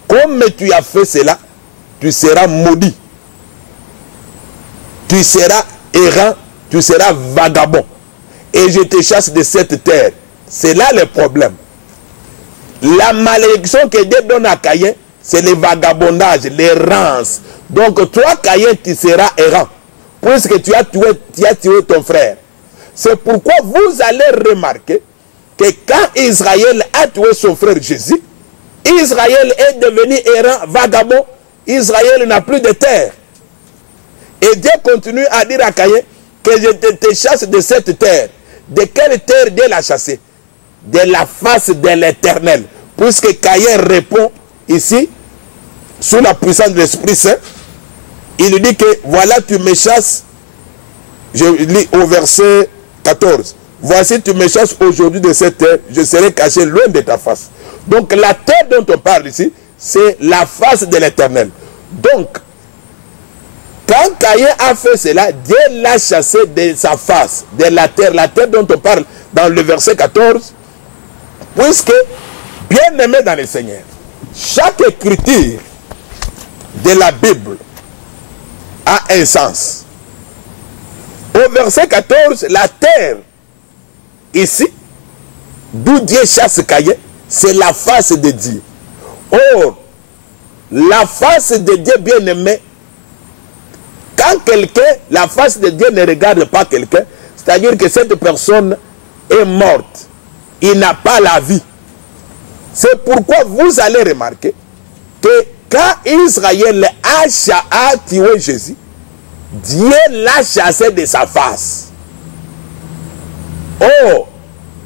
Comme tu as fait cela, tu seras maudit. Tu seras errant, tu seras vagabond. Et je te chasse de cette terre. C'est là le problème. La malédiction que Dieu donne à Caïn, c'est le vagabondage, l'errance. Donc toi, Caïn, tu seras errant. Puisque tu as tué ton frère. C'est pourquoi vous allez remarquer que quand Israël a tué son frère Jésus, Israël est devenu errant, vagabond. Israël n'a plus de terre. Et Dieu continue à dire à Caïn que je te chasse de cette terre. De quelle terre Dieu l'a chassé? De la face de l'Éternel. Puisque Caïn répond ici, sous la puissance de l'Esprit Saint, il dit que voilà, tu me chasses. Je lis au verset 14. Voici, tu me chasses aujourd'hui de cette terre, je serai caché loin de ta face. Donc la terre dont on parle ici, c'est la face de l'Éternel. Donc, quand Caïn a fait cela, Dieu l'a chassé de sa face, de la terre dont on parle dans le verset 14, puisque, bien aimé dans le Seigneur, chaque écriture de la Bible a un sens. Au verset 14, la terre, ici, d'où Dieu chasse Caïn, c'est la face de Dieu. Or, la face de Dieu bien-aimé, quand quelqu'un, la face de Dieu ne regarde pas quelqu'un, c'est-à-dire que cette personne est morte, il n'a pas la vie. C'est pourquoi vous allez remarquer que quand Israël a tué Jésus, Dieu l'a chassé de sa face. Oh,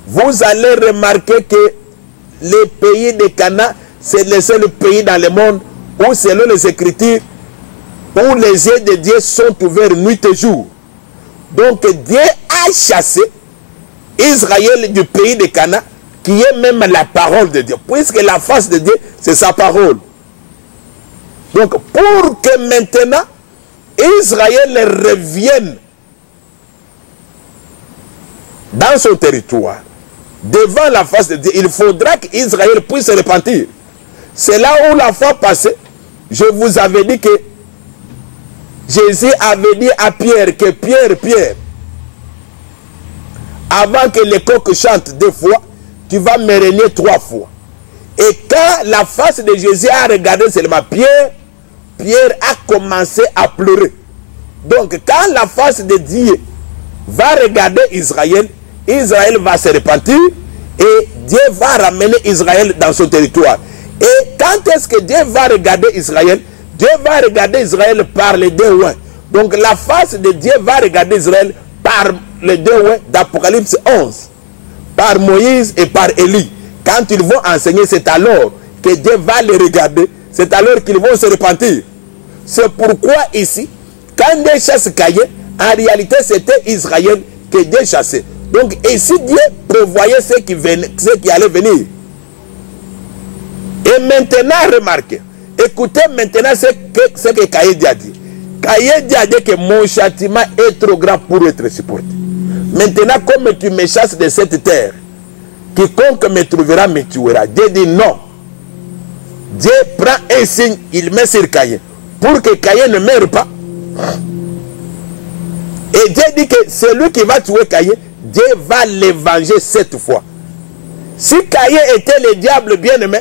vous allez remarquer que le pays de Canaan, c'est le seul pays dans le monde où, selon les Écritures, où les yeux de Dieu sont ouverts nuit et jour. Donc Dieu a chassé Israël du pays de Canaan, qui est même la parole de Dieu, puisque la face de Dieu, c'est sa parole. Donc pour que maintenant Israël revienne dans son territoire, devant la face de Dieu, il faudra qu'Israël puisse se repentir. C'est là où la fois passée, je vous avais dit que Jésus avait dit à Pierre que Pierre, avant que le coq chante 2 fois, tu vas me régner 3 fois. Et quand la face de Jésus a regardé seulement Pierre, Pierre a commencé à pleurer. Donc quand la face de Dieu va regarder Israël, Israël va se repentir et Dieu va ramener Israël dans son territoire. Et quand est-ce que Dieu va regarder Israël? Dieu va regarder Israël par les 2 oins. Donc la face de Dieu va regarder Israël par les 2 oins d'Apocalypse 11. Par Moïse et par Élie. Quand ils vont enseigner, c'est alors que Dieu va les regarder. C'est alors qu'ils vont se repentir. C'est pourquoi ici, quand Dieu chasse Caïn, en réalité c'était Israël que Dieu chassait. Donc ici Dieu prévoyait ce qui allait venir. Et maintenant, remarquez, écoutez maintenant ce que Caïn a dit. Caïn a dit que mon châtiment est trop grand pour être supporté. Maintenant, comme tu me chasses de cette terre, quiconque me trouvera me tuera. Dieu dit non. Dieu prend un signe, il met sur Caïn, pour que Caïn ne meure pas. Et Dieu dit que celui qui va tuer Caïn, Dieu va le venger 7 fois. Si Caïn était le diable bien-aimé,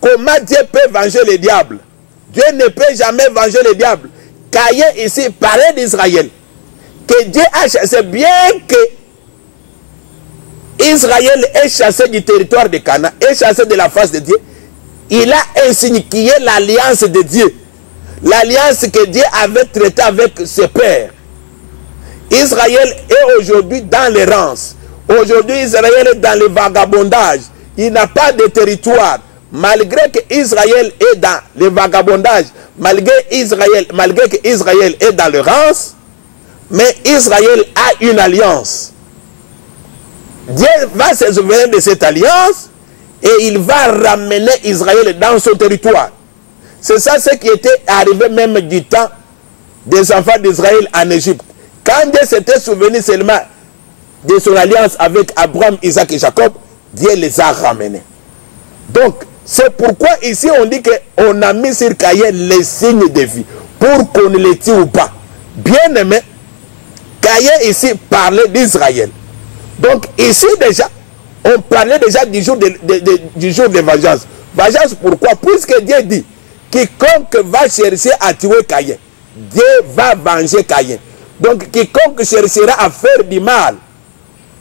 comment Dieu peut venger le diable? Dieu ne peut jamais venger le diable. Caïn ici parlait d'Israël, que Dieu a chassé, bien que Israël est chassé du territoire de Canaan, est chassé de la face de Dieu. Il a un signe qui est l'alliance de Dieu. L'alliance que Dieu avait traitée avec ses pères. Israël est aujourd'hui dans l'errance. Aujourd'hui, Israël est dans le vagabondage. Il n'a pas de territoire. Malgré que Israël est dans le vagabondage, malgré que Israël est dans l'errance, mais Israël a une alliance. Dieu va se souvenir de cette alliance et il va ramener Israël dans son territoire. C'est ça ce qui était arrivé même du temps des enfants d'Israël en Égypte. Quand Dieu s'était souvenu seulement de son alliance avec Abraham, Isaac et Jacob, Dieu les a ramenés. Donc, c'est pourquoi ici on dit qu'on a mis sur Caïn les signes de vie, pour qu'on ne les tue ou pas. Bien aimé, Caïn ici parlait d'Israël. Donc ici déjà, on parlait déjà du jour de vengeance. Vengeance pourquoi? Puisque Dieu dit, quiconque va chercher à tuer Caïn, Dieu va venger Caïn. Donc quiconque cherchera à faire du mal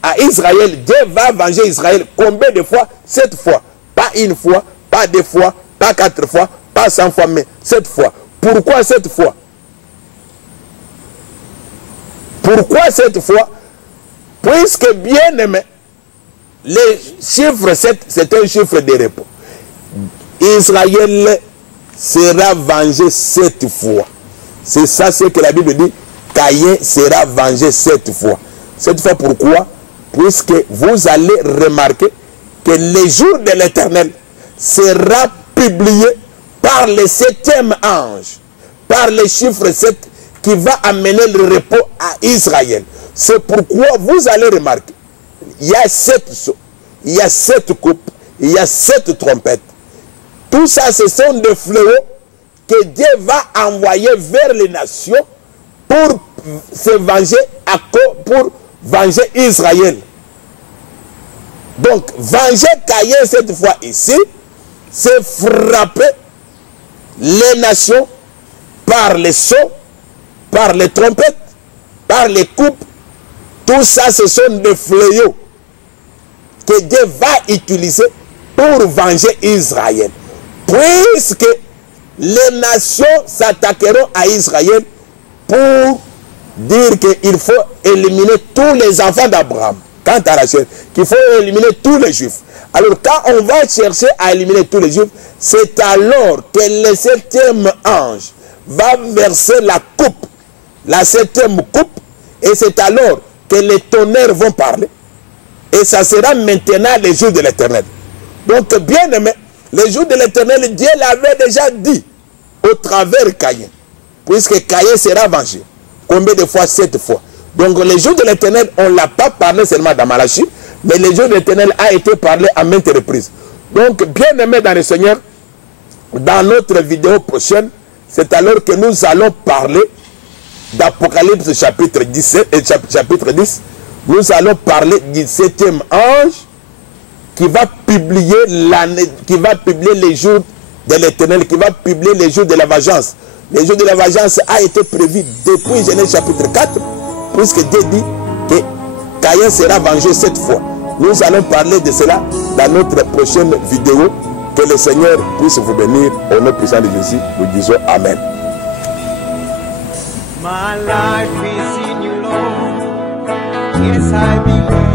à Israël, Dieu va venger Israël. Combien de fois? 7 fois. Pas une fois, pas 2 fois, pas 4 fois, pas 100 fois, mais 7 fois. Pourquoi 7 fois? Pourquoi 7 fois? Puisque bien aimé, le chiffre 7, c'est un chiffre de repos. Israël sera vengé 7 fois. C'est ça ce que la Bible dit. Caïn sera vengé 7 fois. 7 fois pourquoi? Puisque vous allez remarquer que le jour de l'Éternel sera publié par le 7e ange, par le chiffre 7 qui va amener le repos à Israël. C'est pourquoi vous allez remarquer, il y a 7 sceaux, il y a 7 coupes, il y a 7 trompettes. Tout ça, ce sont des fléaux que Dieu va envoyer vers les nations pour se venger, pour venger Israël. Donc, venger Caïn cette fois ici, c'est frapper les nations par les sons, par les trompettes, par les coupes. Tout ça, ce sont des fléaux que Dieu va utiliser pour venger Israël. Puisque les nations s'attaqueront à Israël pour dire qu'il faut éliminer tous les enfants d'Abraham. Quant à Rachel, qu'il faut éliminer tous les juifs. Alors quand on va chercher à éliminer tous les juifs, c'est alors que le 7e ange va verser la coupe, la 7e coupe, et c'est alors que les tonnerres vont parler. Et ça sera maintenant les jours de l'Éternel. Donc bien aimé, les jours de l'Éternel, Dieu l'avait déjà dit au travers Caïn, puisque Caïn sera vengé. Combien de fois? 7 fois. Donc les jours de l'Éternel, on ne l'a pas parlé seulement dans Malachie, mais les jours de l'Éternel a été parlé à maintes reprises. Donc bien aimé dans le Seigneur, dans notre vidéo prochaine, c'est alors que nous allons parler d'Apocalypse chapitre 17 et chapitre 10. Nous allons parler du 7e ange qui va publier les jours de l'Éternel, qui va publier les jours de la vengeance. Les jours de la vengeance a été prévu depuis Genèse chapitre 4, puisque Dieu dit que Caïn sera vengé 7 fois. Nous allons parler de cela dans notre prochaine vidéo. Que le Seigneur puisse vous bénir. Au nom puissant de Jésus, nous disons Amen. My life is in you, Lord. Yes, I believe.